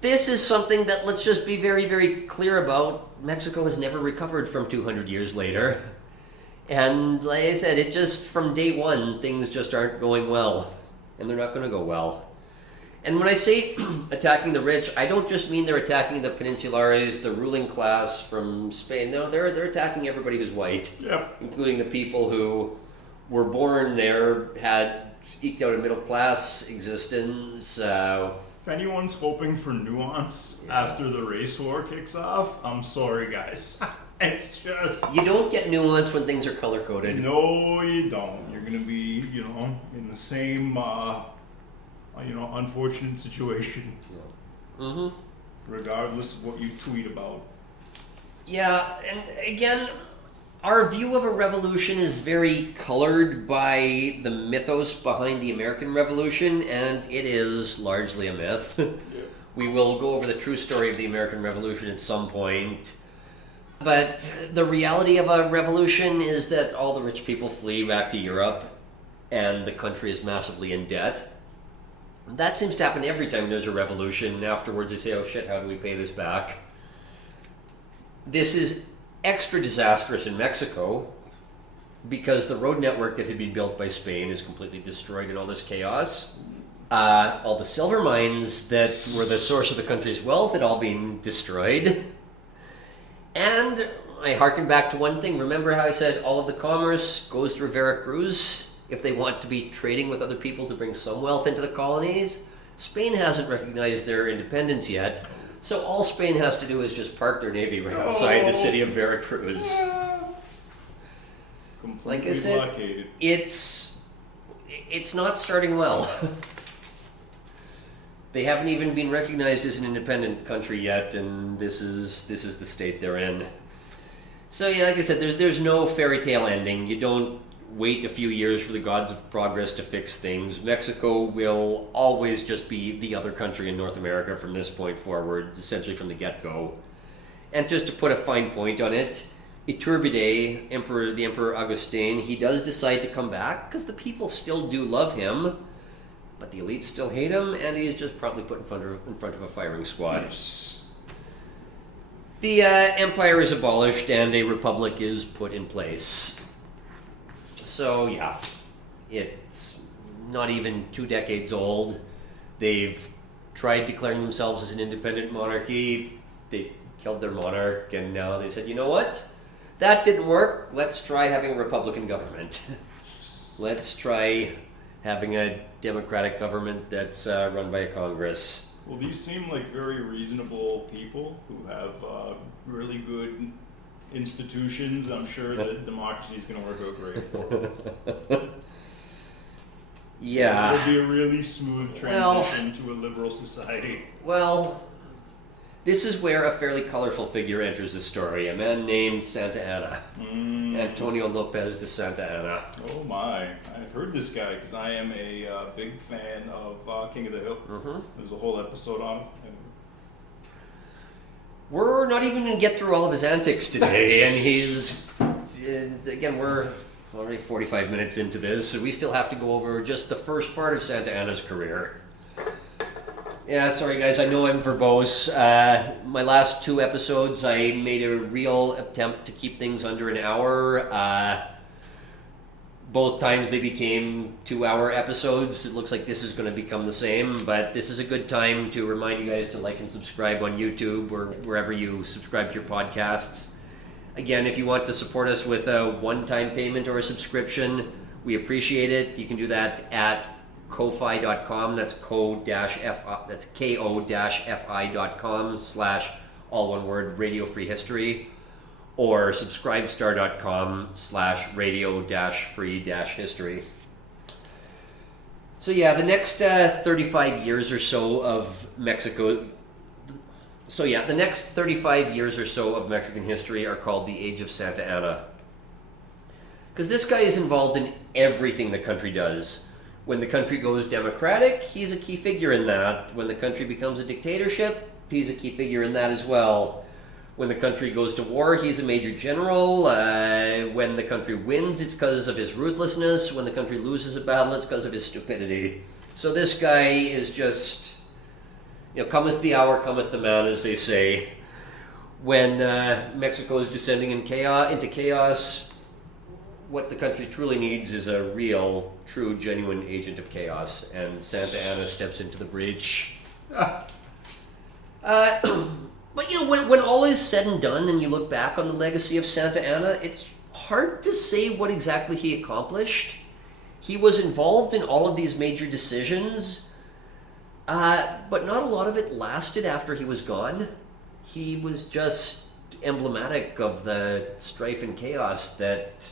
This is something that, let's just be very, very clear about, Mexico has never recovered from 200 years later. And like I said, it just, from day one, things just aren't going well. And they're not going to go well. And when I say attacking the rich, I don't just mean they're attacking the peninsulares, the ruling class from Spain. No, they're attacking everybody who's white. Yep. Including the people who were born there, had eked out a middle class existence. If anyone's hoping for nuance after the race war kicks off, I'm sorry, guys. It's just... You don't get nuance when things are color-coded. No, you don't. You're going to be, in the same, unfortunate situation. Mm-hmm. Regardless of what you tweet about. Yeah, and again, our view of a revolution is very colored by the mythos behind the American Revolution, and it is largely a myth. Yeah. We will go over the true story of the American Revolution at some point. But the reality of a revolution is that all the rich people flee back to Europe, and the country is massively in debt. That seems to happen every time there's a revolution, and afterwards they say, oh shit, how do we pay this back? This is extra disastrous in Mexico, because the road network that had been built by Spain is completely destroyed in all this chaos. All the silver mines that were the source of the country's wealth had all been destroyed. And I harken back to one thing. Remember how I said all of the commerce goes through Veracruz if they want to be trading with other people to bring some wealth into the colonies? Spain hasn't recognized their independence yet, so all Spain has to do is just park their navy right outside the city of Veracruz. Completely Like I said, blockaded. it's not starting well. They haven't even been recognized as an independent country yet, and this is the state they're in. So yeah, like I said, there's no fairy tale ending. You don't wait a few years for the gods of progress to fix things. Mexico will always just be the other country in North America from this point forward, essentially from the get-go. And just to put a fine point on it, Iturbide, the Emperor Augustine, he does decide to come back because the people still do love him, but the elites still hate him, and he's just probably put in front of a firing squad. The empire is abolished and a republic is put in place. So yeah, it's not even 2 decades old. They've tried declaring themselves as an independent monarchy. They killed their monarch, and now they said, you know what? That didn't work. Let's try having a republican government. Let's try having a democratic government that's run by a Congress. Well, these seem like very reasonable people who have really good institutions. I'm sure that democracy is going to work out great. Yeah. It would be a really smooth transition to a liberal society. Well, this is where a fairly colorful figure enters the story. A man named Santa Anna. Antonio Lopez de Santa Anna. Oh my. I've heard this guy because I am a big fan of King of the Hill. There's a whole episode on him. We're not even going to get through all of his antics today, and he's... again, we're already 45 minutes into this, so we still have to go over just the first part of Santa Anna's career. Yeah, sorry guys, I know I'm verbose. My last 2 episodes, I made a real attempt to keep things under an hour. Both times they became 2-hour episodes. It looks like this is going to become the same, but this is a good time to remind you guys to like and subscribe on YouTube or wherever you subscribe to your podcasts. Again, if you want to support us with a one-time payment or a subscription, we appreciate it. You can do that at ko-fi.com. That's ko-fi.com / all one word, Radio Free History, or subscribestar.com /radio-free-history. So yeah, the next 35 years or so of Mexico. So yeah, the next 35 years or so of Mexican history are called the Age of Santa Anna. Because this guy is involved in everything the country does. When the country goes democratic, he's a key figure in that. When the country becomes a dictatorship, he's a key figure in that as well. When the country goes to war, he's a major general. When the country wins, it's because of his ruthlessness. When the country loses a battle, it's because of his stupidity. So this guy is just... cometh the hour, cometh the man, as they say. When Mexico is descending into chaos, what the country truly needs is a real, true, genuine agent of chaos. And Santa Anna steps into the breach. But when all is said and done and you look back on the legacy of Santa Anna, it's hard to say what exactly he accomplished. He was involved in all of these major decisions. But not a lot of it lasted after he was gone. He was just emblematic of the strife and chaos that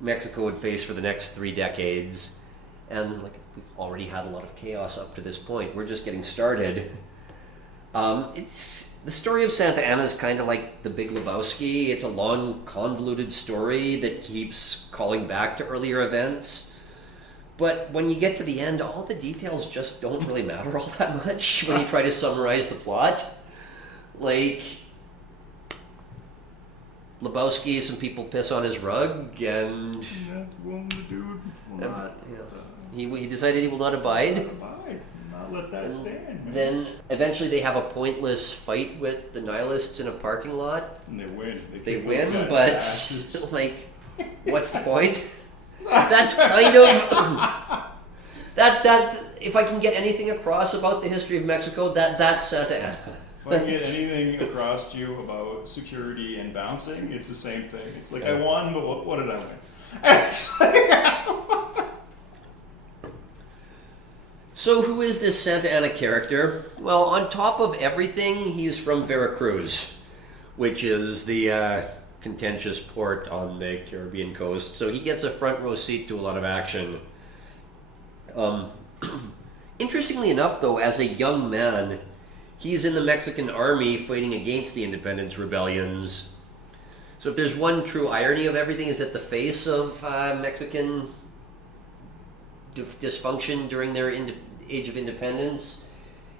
Mexico would face for the next 3 decades. And we've already had a lot of chaos up to this point. We're just getting started. The story of Santa Anna is kind of like The Big Lebowski. It's a long, convoluted story that keeps calling back to earlier events. But when you get to the end, all the details just don't really matter all that much when you try to summarize the plot. Lebowski, some people piss on his rug, and That one, the dude will not he decided he will not abide. abide. Not let that stand, man. Then eventually they have a pointless fight with the nihilists in a parking lot. And they win. They kick those win, guys' but asses. What's the point? That's kind of that. If I can get anything across about the history of Mexico, that's Santa Anna. If I can get anything across to you about security and bouncing, it's the same thing. It's like I won, but what did I win? It's like, So who is this Santa Anna character? Well, on top of everything, he's from Veracruz, which is the contentious port on the Caribbean coast. So he gets a front row seat to a lot of action. Interestingly enough, though, as a young man, he's in the Mexican army fighting against the independence rebellions. So if there's one true irony of everything, is that the face of Mexican dysfunction during their age of independence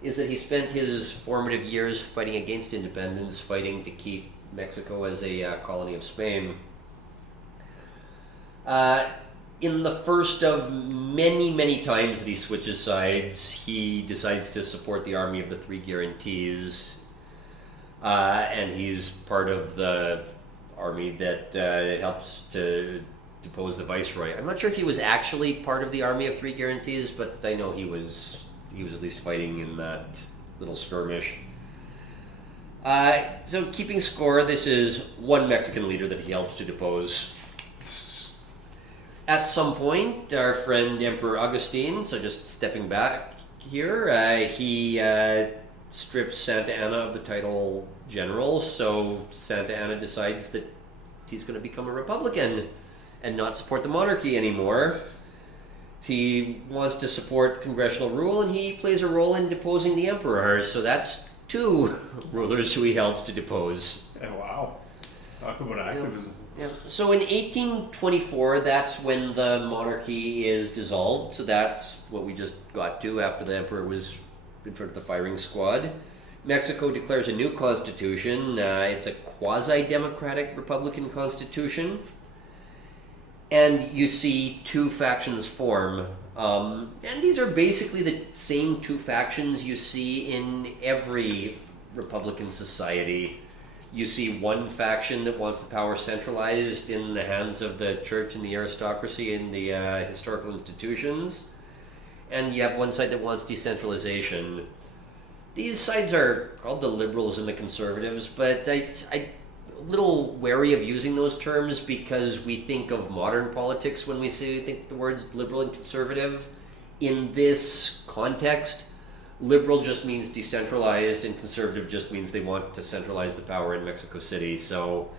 is that he spent his formative years fighting against independence, fighting to keep Mexico as a colony of Spain. In the first of many, many times that he switches sides, he decides to support the Army of the Three Guarantees, and he's part of the army that helps to depose the viceroy. I'm not sure if he was actually part of the Army of Three Guarantees, but I know he was at least fighting in that little skirmish. So keeping score, this is one Mexican leader that he helps to depose. At some point, our friend Emperor Augustine, so just stepping back here, he strips Santa Anna of the title general, so Santa Anna decides that he's going to become a Republican and not support the monarchy anymore. He wants to support congressional rule, and he plays a role in deposing the emperor, so that's two rulers who he helps to depose. wow. Talk about activism. Yeah. So in 1824, that's when the monarchy is dissolved. So that's what we just got to after the emperor was in front of the firing squad. Mexico declares a new constitution. It's a quasi-democratic republican constitution. And you see two factions form. And these are basically the same two factions you see in every republican society. You see one faction that wants the power centralized in the hands of the church and the aristocracy and the historical institutions. And you have one side that wants decentralization. These sides are called the liberals and the conservatives, but I'm a little wary of using those terms because we think of modern politics when we think the words liberal and conservative. In this context, liberal just means decentralized, and conservative just means they want to centralize the power in Mexico City. So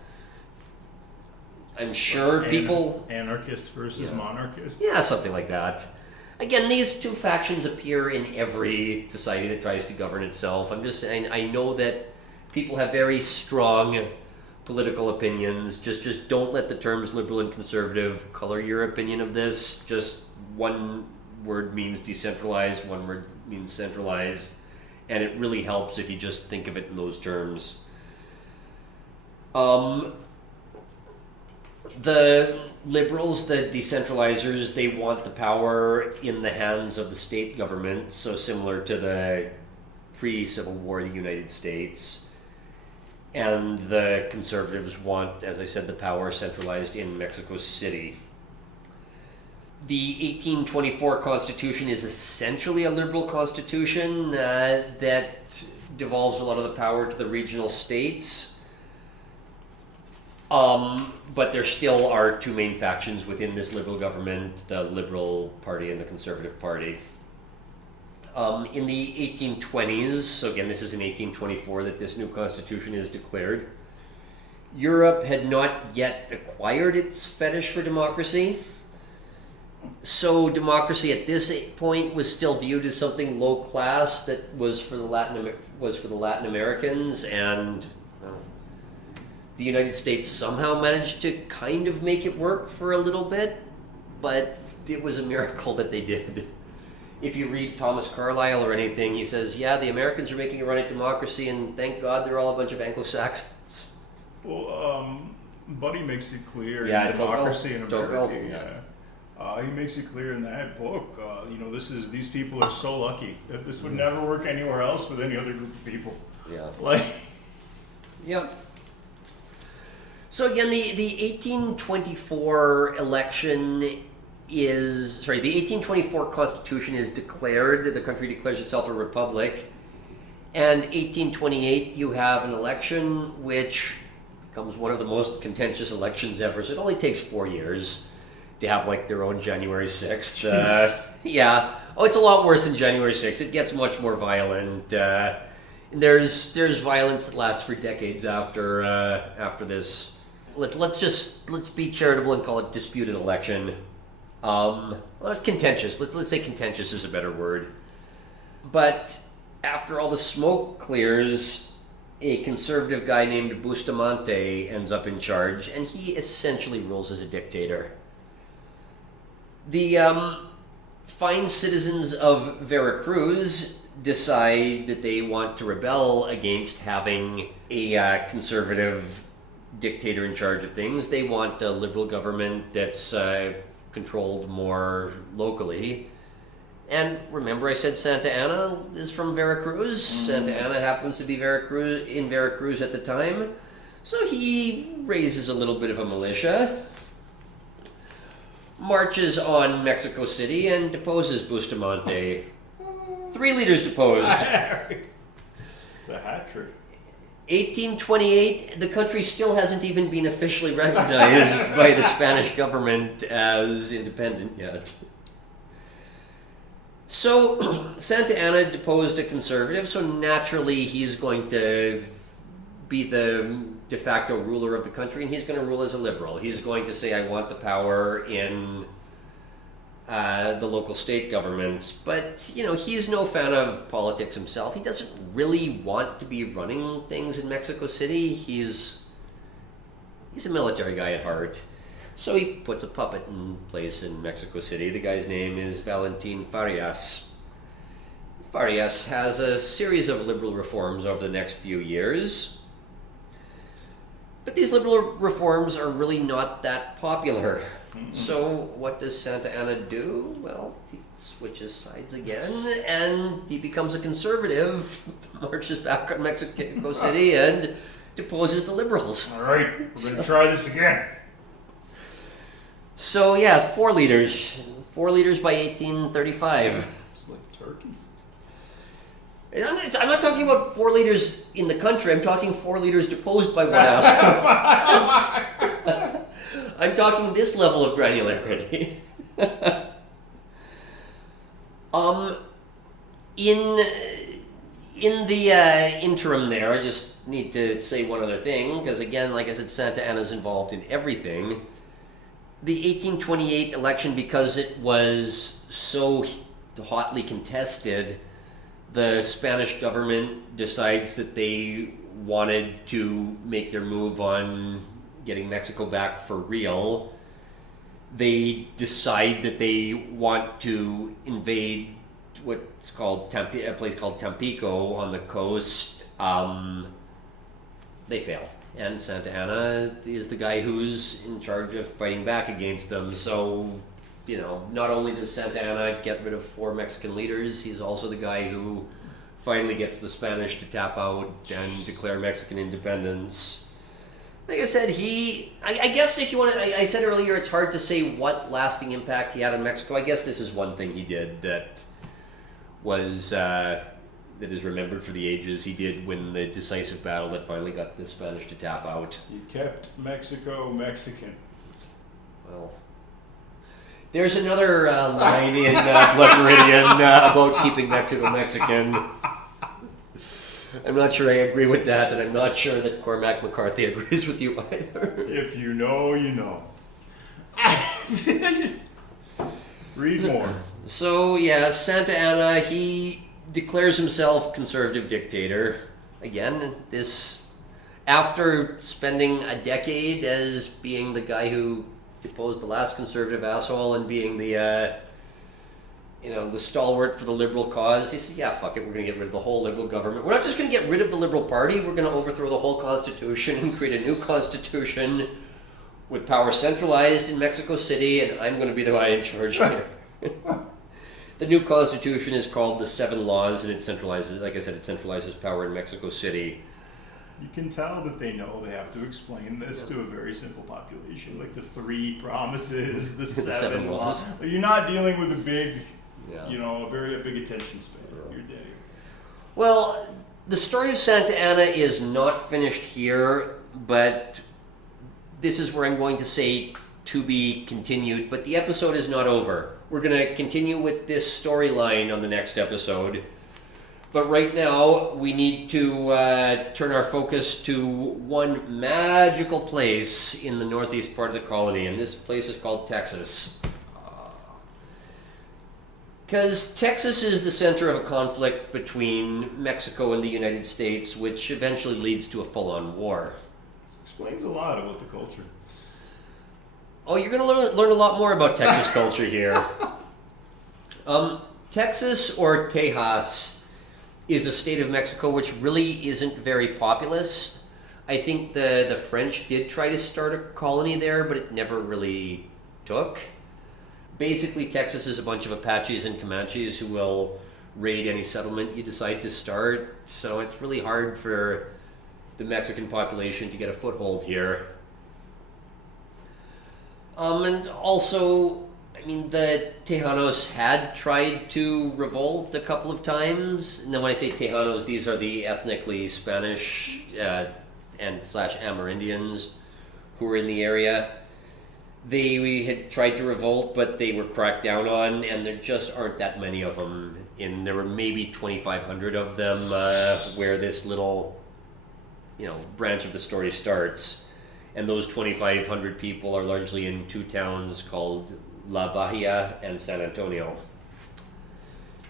I'm sure people... Anarchist versus monarchist? Yeah, something like that. Again, these two factions appear in every society that tries to govern itself. I'm just saying, I know that people have very strong political opinions. Just don't let the terms liberal and conservative color your opinion of this. Just one word means decentralized, one word means centralized, and it really helps if you just think of it in those terms. The liberals, the decentralizers, they want the power in the hands of the state government, so similar to the pre-Civil War United States. And the conservatives want, as I said, the power centralized in Mexico City. The 1824 Constitution is essentially a liberal constitution that devolves a lot of the power to the regional states. But there still are two main factions within this liberal government, the Liberal Party and the Conservative Party. In the 1820s, so again, this is in 1824 that this new constitution is declared, Europe had not yet acquired its fetish for democracy. So democracy at this point was still viewed as something low class that was for the Latin Americans, and the United States somehow managed to kind of make it work for a little bit, but it was a miracle that they did. If you read Thomas Carlyle or anything, he says, yeah, the Americans are making a run at democracy, and thank God they're all a bunch of Anglo-Saxons. Well, Buddy makes it clear Yeah, in Democracy in Tocqueville, America. He makes it clear in that book. These people are so lucky that this would never work anywhere else with any other group of people. Yeah. Like, Yeah. So again, the 1824 election the 1824 Constitution is declared. The country declares itself a republic. And 1828, you have an election which becomes one of the most contentious elections ever. So it only takes 4 years to have like their own January 6th. Yeah. Oh, it's a lot worse than January 6th. It gets much more violent. There's violence that lasts for decades after this. Let's be charitable and call it disputed election. Well, it's contentious. Let's say contentious is a better word. But after all the smoke clears, a conservative guy named Bustamante ends up in charge, and he essentially rules as a dictator. The fine citizens of Veracruz decide that they want to rebel against having a conservative dictator in charge of things. They want a liberal government that's controlled more locally. And remember I said Santa Anna is from Veracruz? Santa Anna happens to be in Veracruz at the time. So he raises a little bit of a militia, marches on Mexico City, and deposes Bustamante. 3 leaders deposed. It's a hat trick. 1828, the country still hasn't even been officially recognized by the Spanish government as independent yet. So, Santa Anna deposed a conservative, so naturally he's going to be the de facto ruler of the country, and he's going to rule as a liberal. He's going to say, I want the power in the local state governments, but he's no fan of politics himself. He doesn't really want to be running things in Mexico City. He's a military guy at heart, so he puts a puppet in place in Mexico City. The guy's name is Valentin Farias. Farias has a series of liberal reforms over the next few years, but these liberal reforms are really not that popular. So what does Santa Anna do? Well, he switches sides again, and he becomes a conservative, marches back on Mexico City, and deposes the liberals. All right, we're going to try this again. So yeah, 4 leaders. 4 leaders by 1835. It's like turkey. I'm not talking about 4 leaders in the country. I'm talking 4 leaders deposed by one ass. I'm talking this level of granularity. In the interim there, I just need to say one other thing, because again, like I said, Santa Anna's involved in everything. The 1828 election, because it was so hotly contested, the Spanish government decides that they wanted to make their move on getting Mexico back for real. They decide that they want to invade what's called a place called Tampico on the coast. They fail, and Santa Anna is the guy who's in charge of fighting back against them. So, not only does Santa Anna get rid of 4 Mexican leaders, he's also the guy who finally gets the Spanish to tap out and declare Mexican independence. Like I said, I guess if you want to, I said earlier, it's hard to say what lasting impact he had on Mexico. I guess this is one thing he did that was, that is remembered for the ages. He did win the decisive battle that finally got the Spanish to tap out. He kept Mexico Mexican. Well, there's another line in Blood Meridian about keeping Mexico Mexican. I'm not sure I agree with that, and I'm not sure that Cormac McCarthy agrees with you either. If you know, you know. Read more. So, yeah, Santa Anna, he declares himself conservative dictator. Again, this, after spending a decade as being the guy who deposed the last conservative asshole and being the stalwart for the liberal cause, he said, yeah, fuck it, we're going to get rid of the whole liberal government. We're not just going to get rid of the Liberal Party, we're going to overthrow the whole Constitution and create a new Constitution with power centralized in Mexico City, and I'm going to be the guy in charge here. The new Constitution is called the 7 Laws, and it centralizes, like I said, it centralizes power in Mexico City. You can tell that they know they have to explain this to a very simple population, like the 3 promises, the 7 7 laws. laws. You're not dealing with a big, Yeah. a big attention span. You're dead. Well, the story of Santa Anna is not finished here, but this is where I'm going to say to be continued, but the episode is not over. We're going to continue with this storyline on the next episode. But right now, we need to turn our focus to one magical place in the northeast part of the colony, and this place is called Texas. Because Texas is the center of a conflict between Mexico and the United States, which eventually leads to a full-on war. Explains a lot about the culture. Oh, you're going to learn a lot more about Texas culture here. Texas, or Tejas, is a state of Mexico which really isn't very populous. I think the French did try to start a colony there, but it never really took. Basically, Texas is a bunch of Apaches and Comanches who will raid any settlement you decide to start, so it's really hard for the Mexican population to get a foothold here. And also, I mean, the Tejanos had tried to revolt a couple of times. And then when I say Tejanos, these are the ethnically Spanish and / Amerindians who were in the area. They had tried to revolt, but they were cracked down on, and there just aren't that many of them. There were maybe 2,500 of them where this little, branch of the story starts. And those 2,500 people are largely in 2 towns called La Bahia and San Antonio.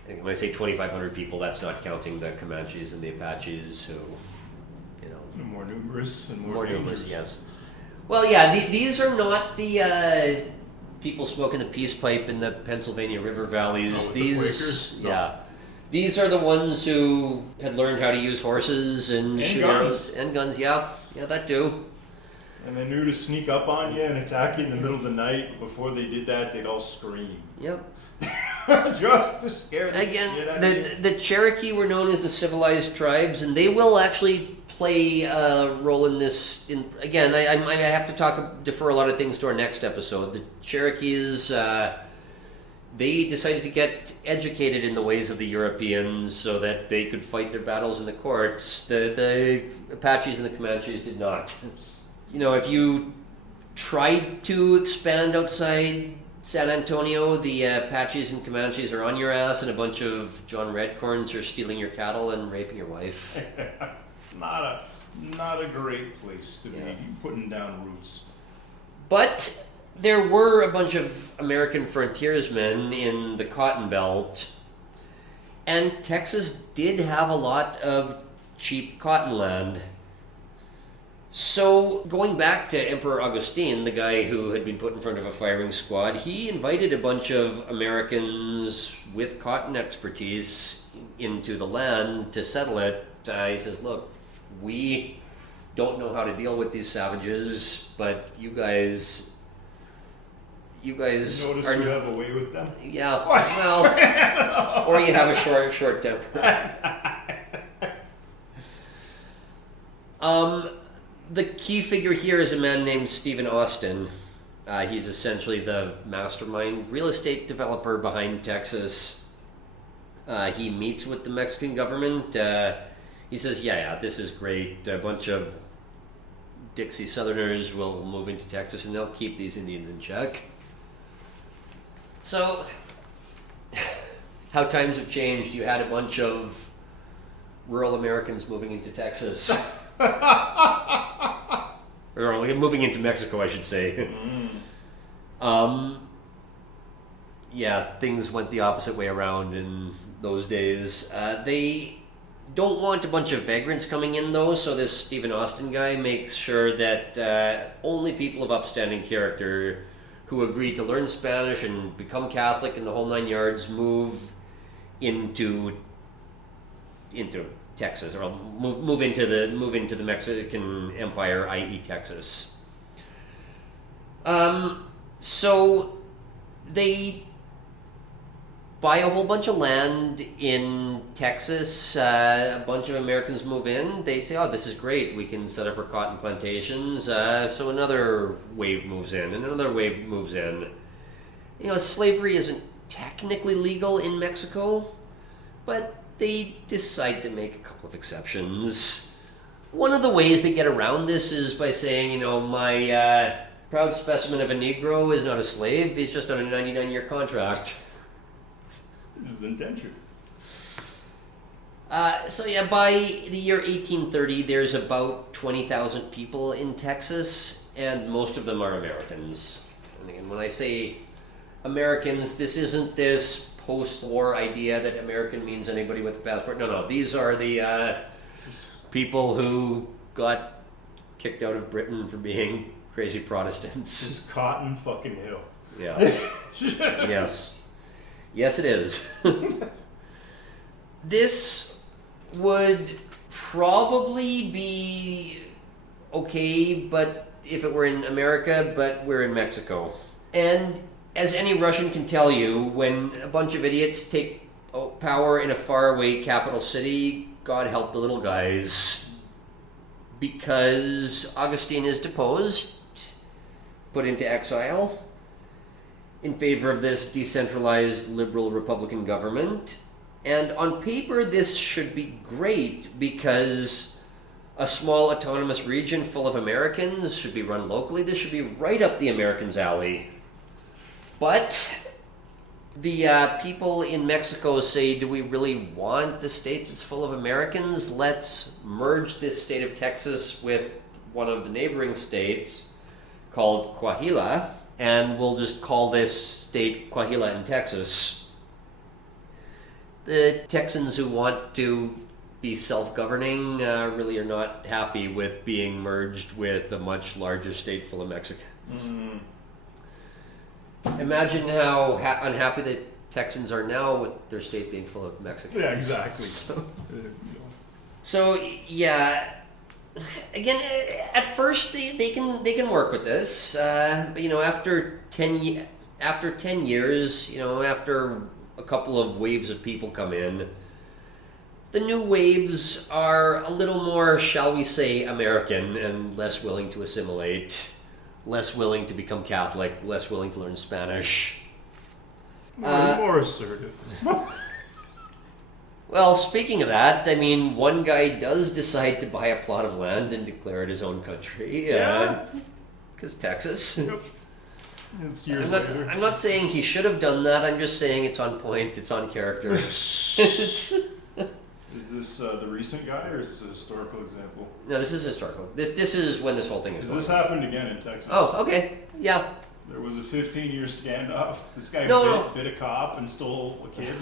And when I say 2,500 people, that's not counting the Comanches and the Apaches, who, More numerous and more numerous, dangerous. yes. Well, yeah, these are not the people smoking the peace pipe in the Pennsylvania River valleys. Oh, with the These, Quakers? No. yeah, these are the ones who had learned how to use horses and shoot guns. arrows and guns. Yeah, that too. And they knew to sneak up on you and attack you in the middle of the night. But before they did that, they'd all scream. Yep. Just to scare the shit Again, out of you. the Cherokee were known as the civilized tribes, and they will actually play a role in this. Again, I have to defer a lot of things to our next episode. The Cherokees, they decided to get educated in the ways of the Europeans so that they could fight their battles in the courts. The Apaches and the Comanches did not. If you tried to expand outside San Antonio, the Apaches and Comanches are on your ass, and a bunch of John Redcorns are stealing your cattle and raping your wife. Not a great place to be putting down roots. But there were a bunch of American frontiersmen in the Cotton Belt, and Texas did have a lot of cheap cotton land. So, going back to Emperor Augustine, the guy who had been put in front of a firing squad, he invited a bunch of Americans with cotton expertise into the land to settle it. He says, look, we don't know how to deal with these savages, but you guys Notice are... you have a way with them? Yeah, well, or you have a short temper. The key figure here is a man named Stephen Austin. He's essentially the mastermind real estate developer behind Texas. He meets with the Mexican government. He says, yeah, this is great. A bunch of Dixie Southerners will move into Texas and they'll keep these Indians in check. So, how times have changed. You had a bunch of rural Americans moving into Texas. Or moving into Mexico, I should say. Yeah, things went the opposite way around in those days. They don't want a bunch of vagrants coming in, though, so this Stephen Austin guy makes sure that only people of upstanding character who agree to learn Spanish and become Catholic and the whole 9 yards move into Texas, or move into the Mexican Empire, i.e. Texas. So they buy a whole bunch of land in Texas. A bunch of Americans move in. They say, "Oh, this is great. We can set up our cotton plantations." So another wave moves in, and another wave moves in. You know, slavery isn't technically legal in Mexico, but they decide to make a couple of exceptions. One of the ways they get around this is by saying, you know, my proud specimen of a Negro is not a slave. He's just on a 99-year contract. His indenture. So yeah, by the year 1830, there's about 20,000 people in Texas, and most of them are Americans. And again, when I say Americans, this isn't this post-war idea that American means anybody with a passport. No, these are the people who got kicked out of Britain for being crazy Protestants. This is Cotton fucking Hill. Yeah. Yes. Yes, it is. This would probably be okay, but if it were in America, but we're in Mexico. And as any Russian can tell you, when a bunch of idiots take power in a faraway capital city, God help the little guys. Because Augustine is deposed, put into exile, in favor of this decentralized liberal Republican government. And on paper, this should be great because a small autonomous region full of Americans should be run locally. This should be right up the Americans' alley. But the people in Mexico say, do we really want a state that's full of Americans? Let's merge this state of Texas with one of the neighboring states called Coahuila, and we'll just call this state Coahuila in Texas. The Texans who want to be self-governing really are not happy with being merged with a much larger state full of Mexicans. Mm. Imagine how unhappy the Texans are now with their state being full of Mexicans. Yeah, exactly. So yeah, again, at first they can work with this, but you know, after 10 years, you know, after a couple of waves of people come in, the new waves are a little more, shall we say, American and less willing to assimilate, less willing to become Catholic, less willing to learn Spanish. More assertive. Well, speaking of that, I mean, one guy does decide to buy a plot of land and declare it his own country. Yeah. Because Texas. Yep. It's years later. I'm not saying he should have done that. I'm just saying it's on point. It's on character. Is this the recent guy, or is this a historical example? No, this is historical. This is when this whole thing is Because going this on. happened again in Texas. Oh, okay. Yeah. There was a 15-year standoff. This guy No. bit a cop and stole a kid.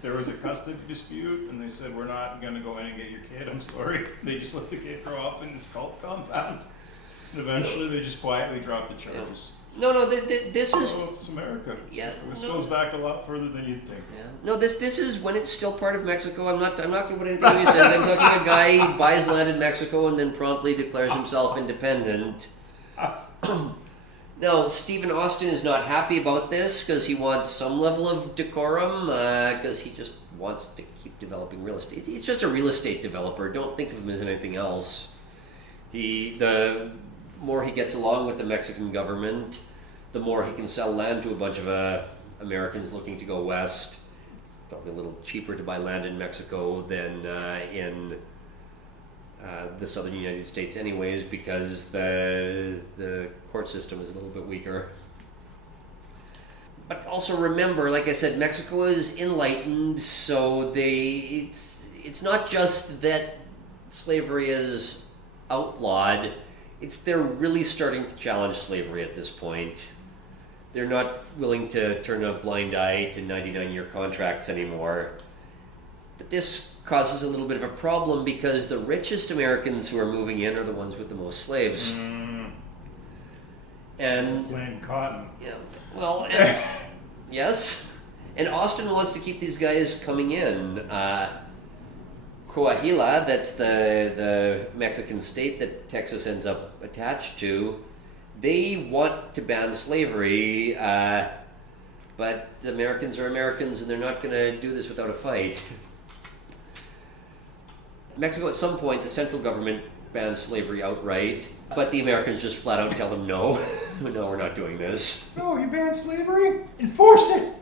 There was a custody dispute, and they said, we're not going to go in and get your kid. I'm sorry. They just let the kid grow up in this cult compound. And eventually, they just quietly dropped the charges. No. This is. Oh, it's America. Yeah, This no. goes back a lot further than you'd think. Yeah. No, this is when it's still part of Mexico. I'm not going to put anything he says. I'm talking a guy who buys land in Mexico and then promptly declares himself independent. Now, Stephen Austin is not happy about this because he wants some level of decorum because he just wants to keep developing real estate. He's just a real estate developer. Don't think of him as anything else. The more he gets along with the Mexican government, the more he can sell land to a bunch of Americans looking to go west. Probably a little cheaper to buy land in Mexico than in the southern United States anyways, because the court system is a little bit weaker. But also remember, like I said, Mexico is enlightened, so it's not just that slavery is outlawed, it's they're really starting to challenge slavery at this point. They're not willing to turn a blind eye to 99-year contracts anymore. But this causes a little bit of a problem because the richest Americans who are moving in are the ones with the most slaves. And Playing cotton. yeah, well, yes. And Austin wants to keep these guys coming in. Coahuila, that's the Mexican state that Texas ends up attached to, they want to ban slavery, but but Americans are Americans and they're not going to do this without a fight. Mexico, at some point, the central government bans slavery outright, but the Americans just flat out tell them no. No, we're not doing this. No, you banned slavery? Enforce it!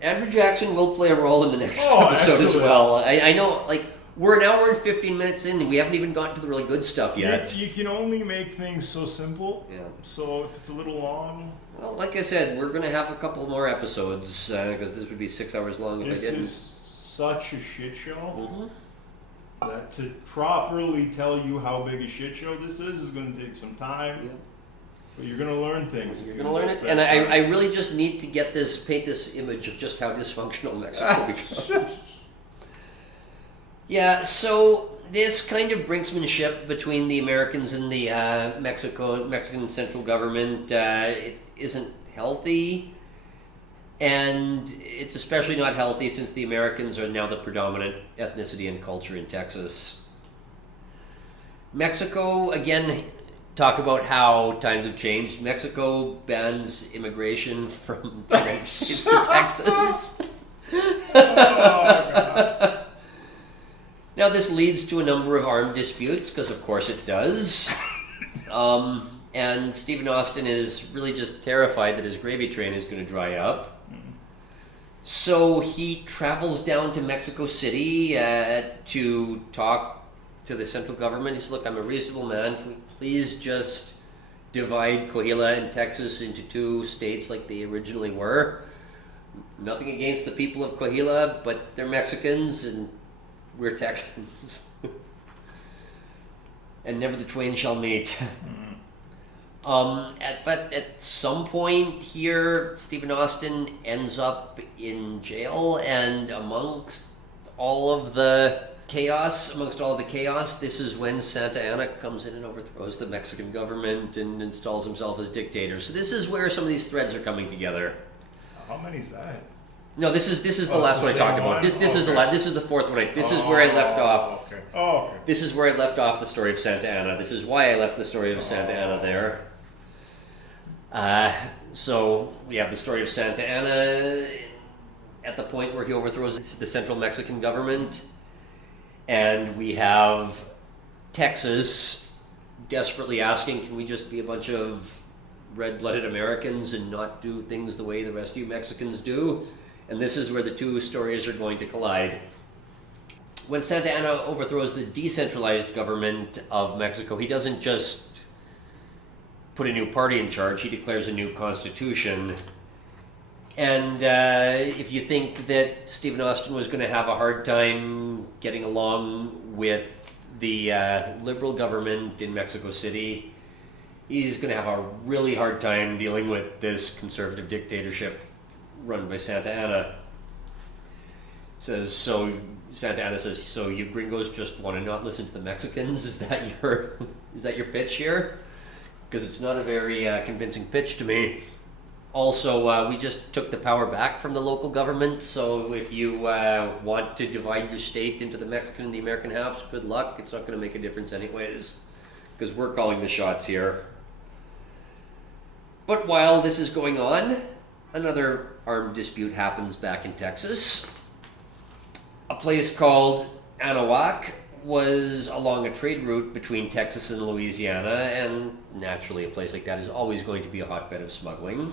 Andrew Jackson will play a role in the next Oh, episode as excellent. well. I know, like, we're an hour and 15 minutes in and we haven't even gotten to the really good stuff yet. You can only make things so simple. Yeah. So if it's a little long, Well, like I said, we're going to have a couple more episodes because this would be 6 hours long if this I didn't. is such a shit show Mhm. that to properly tell you how big a shit show this is going to take some time. Yeah. But you're going to learn things. You're gonna learn it, and I really just need to paint this image of just how dysfunctional Mexico becomes. Yeah, so this kind of brinksmanship between the Americans and the Mexican central government, it isn't healthy, and it's especially not healthy since the Americans are now the predominant ethnicity and culture in Texas. Mexico, again, talk about how times have changed. Mexico bans immigration from the United States to Texas. Now, this leads to a number of armed disputes, because of course it does. And Stephen Austin is really just terrified that his gravy train is going to dry up. So he travels down to Mexico City to talk to the central government. He says, look, I'm a reasonable man. Can we please just divide Coahuila and Texas into 2 states like they originally were? Nothing against the people of Coahuila, but they're Mexicans and we're Texans. And never the twain shall meet. But at some point here, Stephen Austin ends up in jail, and amongst all of the chaos, this is when Santa Anna comes in and overthrows the Mexican government and installs himself as dictator. So this is where some of these threads are coming together. How many's that? No, this is the Oh, last it's one I the talked same about. one? This is the Okay. this is the fourth one. This is where I left off. Okay. Oh, okay. This is where I left off the story of Santa Anna. This is why I left the story of Santa Anna there. So we have the story of Santa Anna at the point where he overthrows the central Mexican government, and we have Texas desperately asking, can we just be a bunch of red-blooded Americans and not do things the way the rest of you Mexicans do? And this is where the 2 stories are going to collide. When Santa Anna overthrows the decentralized government of Mexico, he doesn't just put a new party in charge, he declares a new constitution. And if you think that Stephen Austin was going to have a hard time getting along with the liberal government in Mexico City, he's going to have a really hard time dealing with this conservative dictatorship run by Santa Anna. Santa Anna says, so you gringos just want to not listen to the Mexicans? Is that your pitch here? Because it's not a very convincing pitch to me. Also, we just took the power back from the local government, so if you want to divide your state into the Mexican and the American halves, good luck. It's not going to make a difference anyways, because we're calling the shots here. But while this is going on, another armed dispute happens back in Texas. A place called Anahuac was along a trade route between Texas and Louisiana, and naturally a place like that is always going to be a hotbed of smuggling.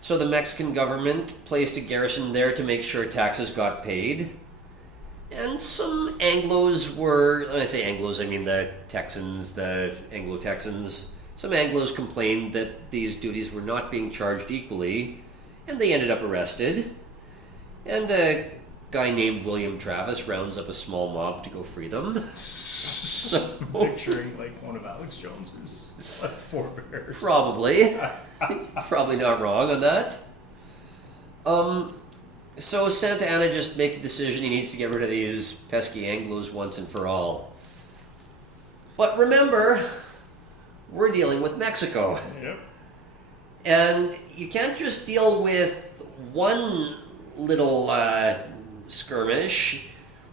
So the Mexican government placed a garrison there to make sure taxes got paid. And some Anglos were, when I say Anglos, I mean the Texans, the Anglo-Texans. Some Anglos complained that these duties were not being charged equally, and they ended up arrested. And a guy named William Travis rounds up a small mob to go free them. So, Picturing like one of Alex Jones's forebears. probably. Probably not wrong on that. So Santa Anna just makes a decision he needs to get rid of these pesky Anglos once and for all. But remember, we're dealing with Mexico. Yep. And you can't just deal with one little skirmish.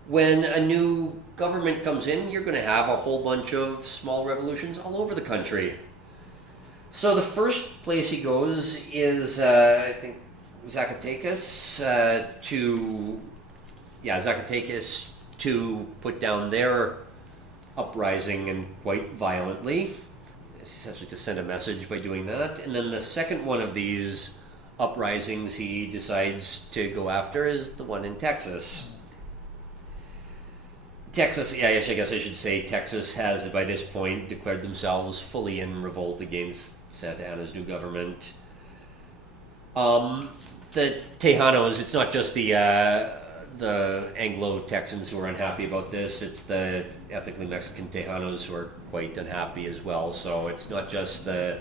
When a new government comes in, you're going to have a whole bunch of small revolutions all over the country. So the first place he goes is, I think, Zacatecas Zacatecas to put down their uprising, and quite violently. It's essentially to send a message by doing that. And then the second one of these uprisings he decides to go after is the one in Texas. Texas, yeah, I guess I should say Texas has by this point declared themselves fully in revolt against Santa Anna's new government. The Tejanos, it's not just the Anglo-Texans who are unhappy about this, it's the ethnically Mexican Tejanos who are quite unhappy as well. So it's not just the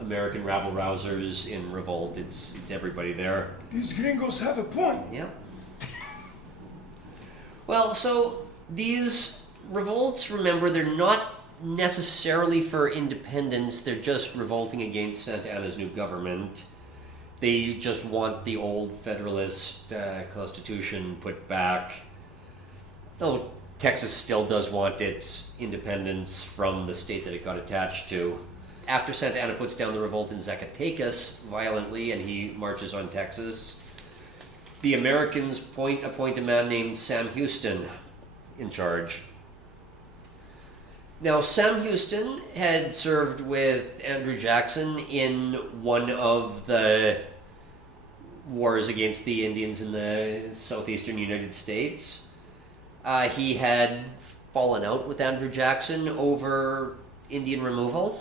American rabble-rousers in revolt, it's everybody there. These gringos have a point. Yeah. Well, so these revolts, remember, they're not necessarily for independence, they're just revolting against Santa Anna's new government. They just want the old Federalist Constitution put back. Though Texas still does want its independence from the state that it got attached to. After Santa Anna puts down the revolt in Zacatecas violently and he marches on Texas, the Americans appoint a man named Sam Houston in charge. Now, Sam Houston had served with Andrew Jackson in one of the wars against the Indians in the southeastern United States. He had fallen out with Andrew Jackson over Indian removal.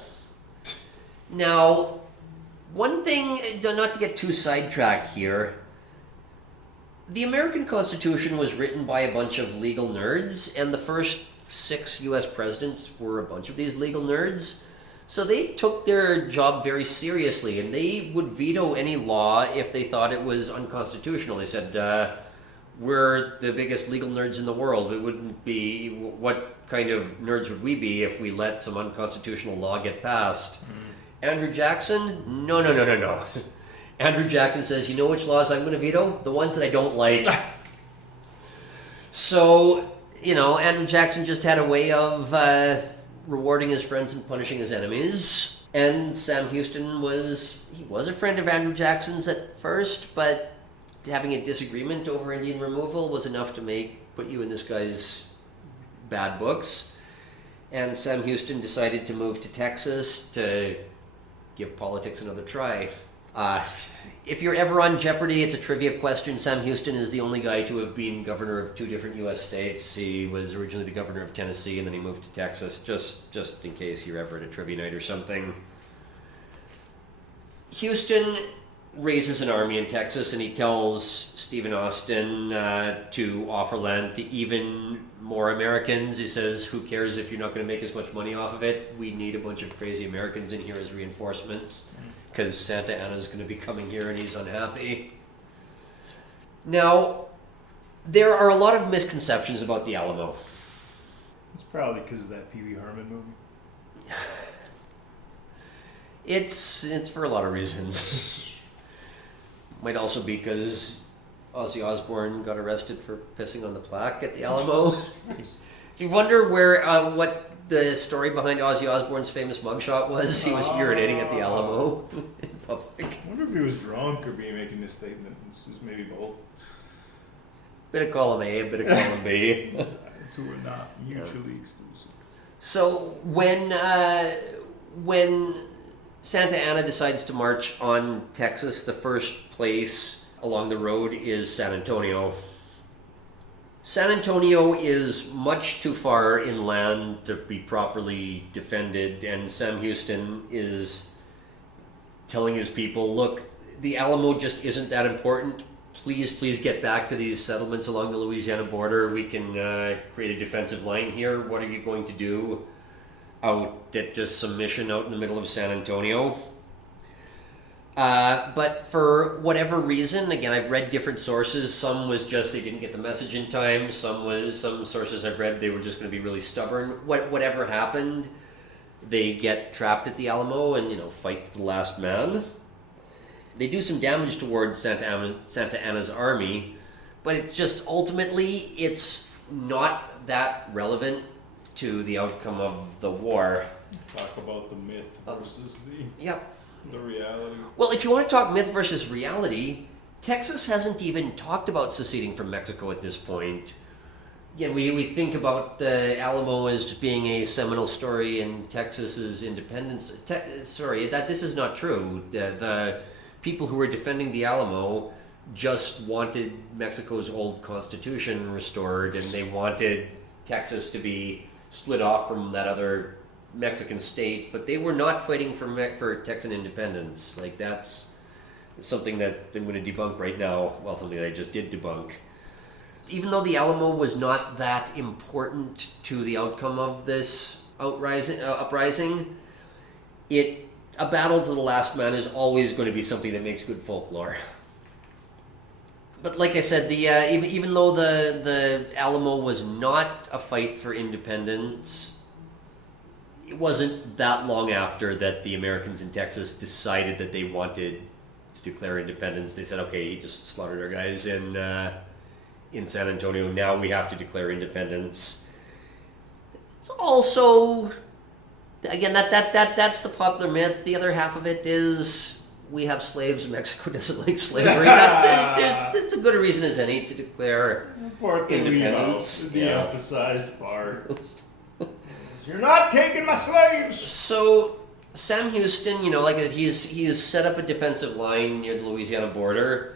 Now, one thing, not to get too sidetracked here, the American Constitution was written by a bunch of legal nerds, and the first 6 U.S. presidents were a bunch of these legal nerds. So they took their job very seriously, and they would veto any law if they thought it was unconstitutional. They said, we're the biggest legal nerds in the world. It wouldn't be, what kind of nerds would we be if we let some unconstitutional law get passed? Andrew Jackson? No. Andrew Jackson says, you know which laws I'm going to veto? The ones that I don't like. So, Andrew Jackson just had a way of rewarding his friends and punishing his enemies. And Sam Houston was a friend of Andrew Jackson's at first, but having a disagreement over Indian removal was enough to put you in this guy's bad books. And Sam Houston decided to move to Texas to give politics another try. If you're ever on Jeopardy, it's a trivia question. Sam Houston is the only guy to have been governor of 2 different U.S. states. He was originally the governor of Tennessee, and then he moved to Texas, just in case you're ever at a trivia night or something. Houston raises an army in Texas, and he tells Stephen Austin to offer land to even more Americans. He says, who cares if you're not going to make as much money off of it? We need a bunch of crazy Americans in here as reinforcements, because Santa Anna's going to be coming here and he's unhappy. Now, there are a lot of misconceptions about the Alamo. It's probably because of that Pee Wee Herman movie. It's for a lot of reasons. Might also be because Ozzy Osbourne got arrested for pissing on the plaque at the Alamo. If you wonder what the story behind Ozzy Osbourne's famous mugshot was, he was urinating at the Alamo in public. I wonder if he was drunk or making this statement. It's just maybe both. Bit of column A, a bit of column B. 2 are not mutually exclusive. So when Santa Anna decides to march on Texas, the first place along the road is San Antonio. San Antonio is much too far inland to be properly defended, and Sam Houston is telling his people, look, the Alamo just isn't that important. Please get back to these settlements along the Louisiana border. We can create a defensive line here. What are you going to do out at just some mission out in the middle of San Antonio? But for whatever reason, again, I've read different sources. Some was just they didn't get the message in time. Some sources I've read they were just going to be really stubborn. Whatever happened, they get trapped at the Alamo and fight to the last man. They do some damage towards Santa Anna's army, but it's just ultimately it's not that relevant to the outcome of the war. Talk about the myth versus Yep. the reality. Well, if you want to talk myth versus reality, Texas hasn't even talked about seceding from Mexico at this point. Again, we think about the Alamo as being a seminal story in Texas's independence. That this is not true. The people who were defending the Alamo just wanted Mexico's old constitution restored, and they wanted Texas to be split off from that other Mexican state. But they were not fighting for Texan independence. Like, that's something that I'm going to debunk right now. Well, something that I just did debunk. Even though the Alamo was not that important to the outcome of this uprising, a battle to the last man is always going to be something that makes good folklore. But like I said, even though the Alamo was not a fight for independence, it wasn't that long after that the Americans in Texas decided that they wanted to declare independence. They said, okay, he just slaughtered our guys in San Antonio, now we have to declare independence. It's also, again, that's the popular myth. The other half of it is we have slaves, Mexico doesn't like slavery. That's a good reason as any to declare Part that leave out, independence. the Yeah. emphasized part. You're not taking my slaves! So Sam Houston, he's set up a defensive line near the Louisiana border.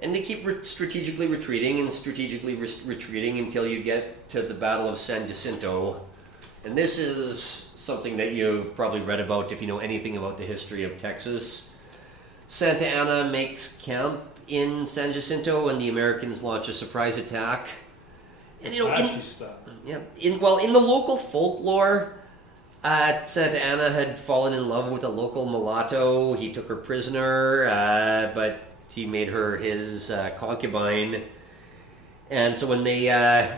And they keep strategically retreating until you get to the Battle of San Jacinto. And this is something that you've probably read about if you know anything about the history of Texas. Santa Anna makes camp in San Jacinto and the Americans launch a surprise attack. And Apache style. in the local folklore, Santa Anna had fallen in love with a local mulatto. He took her prisoner, but he made her his concubine. And so when they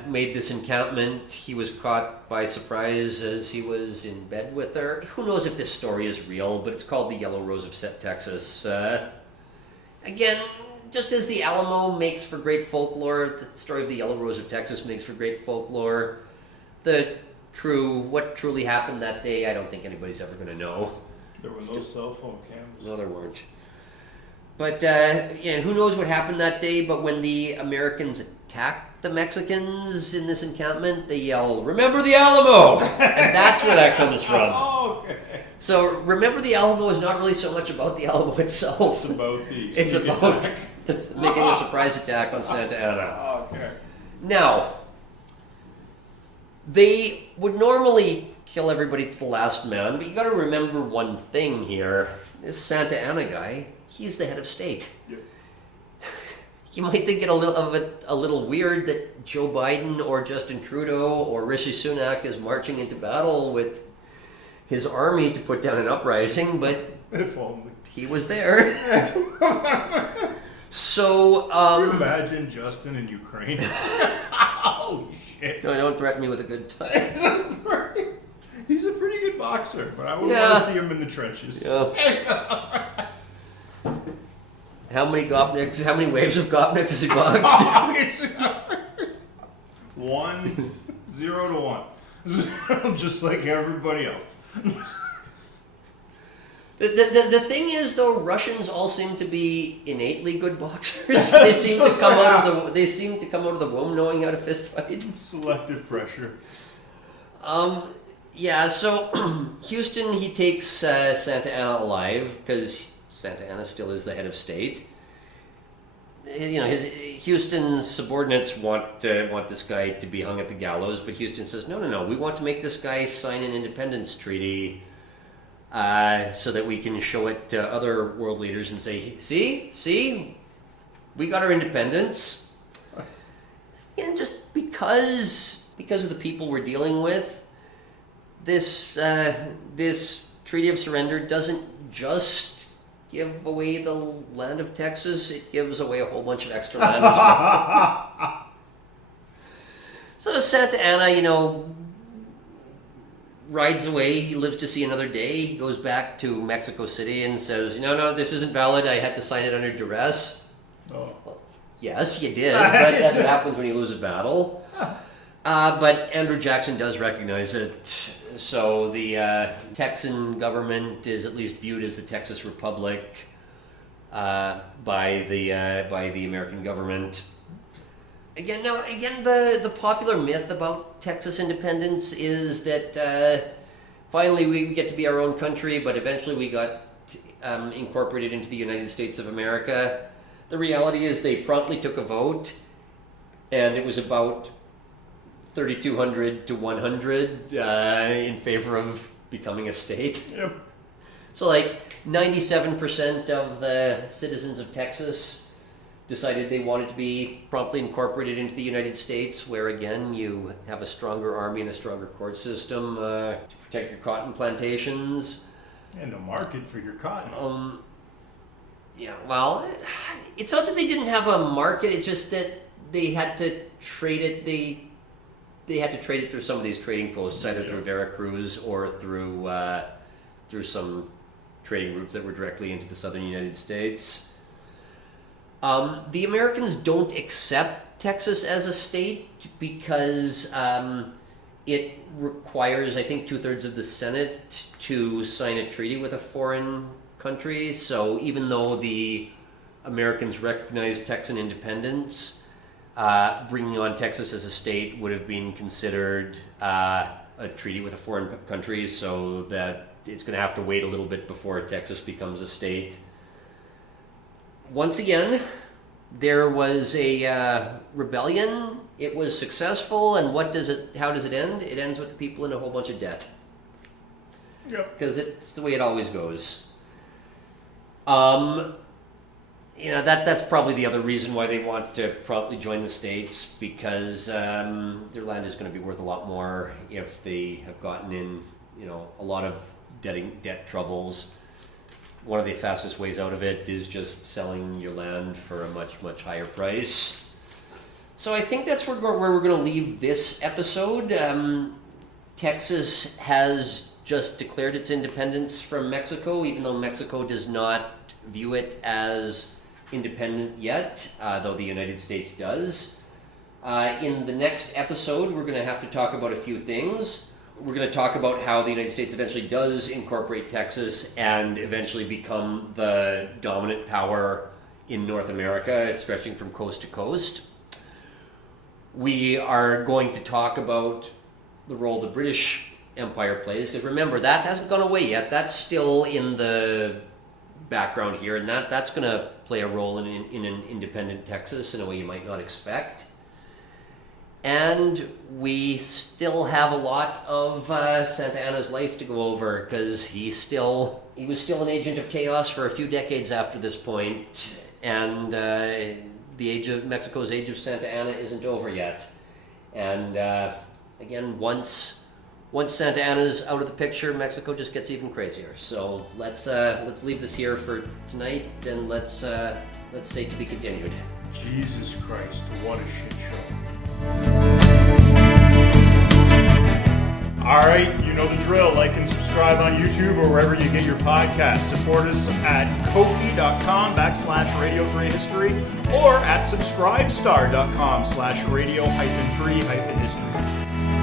made this encampment, he was caught by surprise as he was in bed with her. Who knows if this story is real, but it's called the Yellow Rose of Texas. Again, just as the Alamo makes for great folklore, the story of the Yellow Rose of Texas makes for great folklore. What truly happened that day, I don't think anybody's ever going to know. There were no cell phone cameras. No, there weren't. But, who knows what happened that day, but when the Americans attacked the Mexicans in this encampment, they yell, "Remember the Alamo!" And that's where that comes from. Oh, okay. So, Remember the Alamo is not really so much about the Alamo itself. It's about the It's sneak about attack. making a surprise attack on Santa Ana. Okay. Now, they would normally kill everybody to the last man, but you gotta remember one thing here. This Santa Anna guy, he's the head of state. Yep. You might think it a little weird that Joe Biden or Justin Trudeau or Rishi Sunak is marching into battle with his army to put down an uprising, but If only. he was there. So, Can you imagine Justin in Ukraine? Holy shit. no, don't threaten me with a good time. He's a pretty good boxer, but I would Yeah. want to see him in the trenches. Yeah. How many waves of Gopniks has he boxed? 1-0-1. Just like everybody else. The thing is, though, Russians all seem to be innately good boxers. They seem to come out of the womb knowing how to fist fight. Selective pressure. Yeah. So Houston, he takes Santa Anna alive because Santa Anna still is the head of state. Houston's subordinates want this guy to be hung at the gallows, but Houston says, no, we want to make this guy sign an independence treaty. So that we can show it to other world leaders and say, see, we got our independence. And just because of the people we're dealing with, this Treaty of Surrender doesn't just give away the land of Texas, it gives away a whole bunch of extra land as well. So to Santa Anna, rides away. He lives to see another day. He goes back to Mexico City and says, no, this isn't valid. I had to sign it under duress. Oh. Well, yes, you did, but that's what happens when you lose a battle. But Andrew Jackson does recognize it. So the Texan government is at least viewed as the Texas Republic by the American government. Again, the popular myth about Texas independence is that finally we get to be our own country, but eventually we got incorporated into the United States of America. The reality is they promptly took a vote, and it was about 3,200 to 100 in favor of becoming a state. Yep. So like 97% of the citizens of Texas decided they wanted to be promptly incorporated into the United States, where again you have a stronger army and a stronger court system to protect your cotton plantations. And a market for your cotton. Yeah, well, it's not that they didn't have a market, it's just that they had to trade it. They had to trade it through some of these trading posts, either through Veracruz or through some trading routes that were directly into the southern United States. The Americans don't accept Texas as a state because it requires, I think, 2/3 of the Senate to sign a treaty with a foreign country. So even though the Americans recognized Texan independence, bringing on Texas as a state would have been considered a treaty with a foreign country, so that it's going to have to wait a little bit before Texas becomes a state. Once again, there was a rebellion. It was successful, and how does it end? It ends with the people in a whole bunch of debt. Yep. Because it's the way it always goes. That's probably the other reason why they want to promptly join the states, because their land is going to be worth a lot more if they have gotten in, a lot of debt troubles. One of the fastest ways out of it is just selling your land for a much, much higher price. So I think that's where we're going to leave this episode. Texas has just declared its independence from Mexico, even though Mexico does not view it as independent yet, though the United States does. In the next episode, we're going to have to talk about a few things. We're going to talk about how the United States eventually does incorporate Texas and eventually become the dominant power in North America, stretching from coast to coast. We are going to talk about the role the British Empire plays, because remember, that hasn't gone away yet. That's still in the background here, and that's going to play a role in an independent Texas in a way you might not expect. And we still have a lot of Santa Anna's life to go over, because he was still an agent of chaos for a few decades after this point, and Mexico's age of Santa Anna isn't over yet. And again, once Santa Anna's out of the picture, Mexico just gets even crazier. So let's leave this here for tonight, and let's say to be continued. Jesus Christ, what a shit show. All right, you know the drill. Like and subscribe on YouTube or wherever you get your podcasts. Support us at kofi.com/Radio Free History or at subscribestar.com/radio-free-history.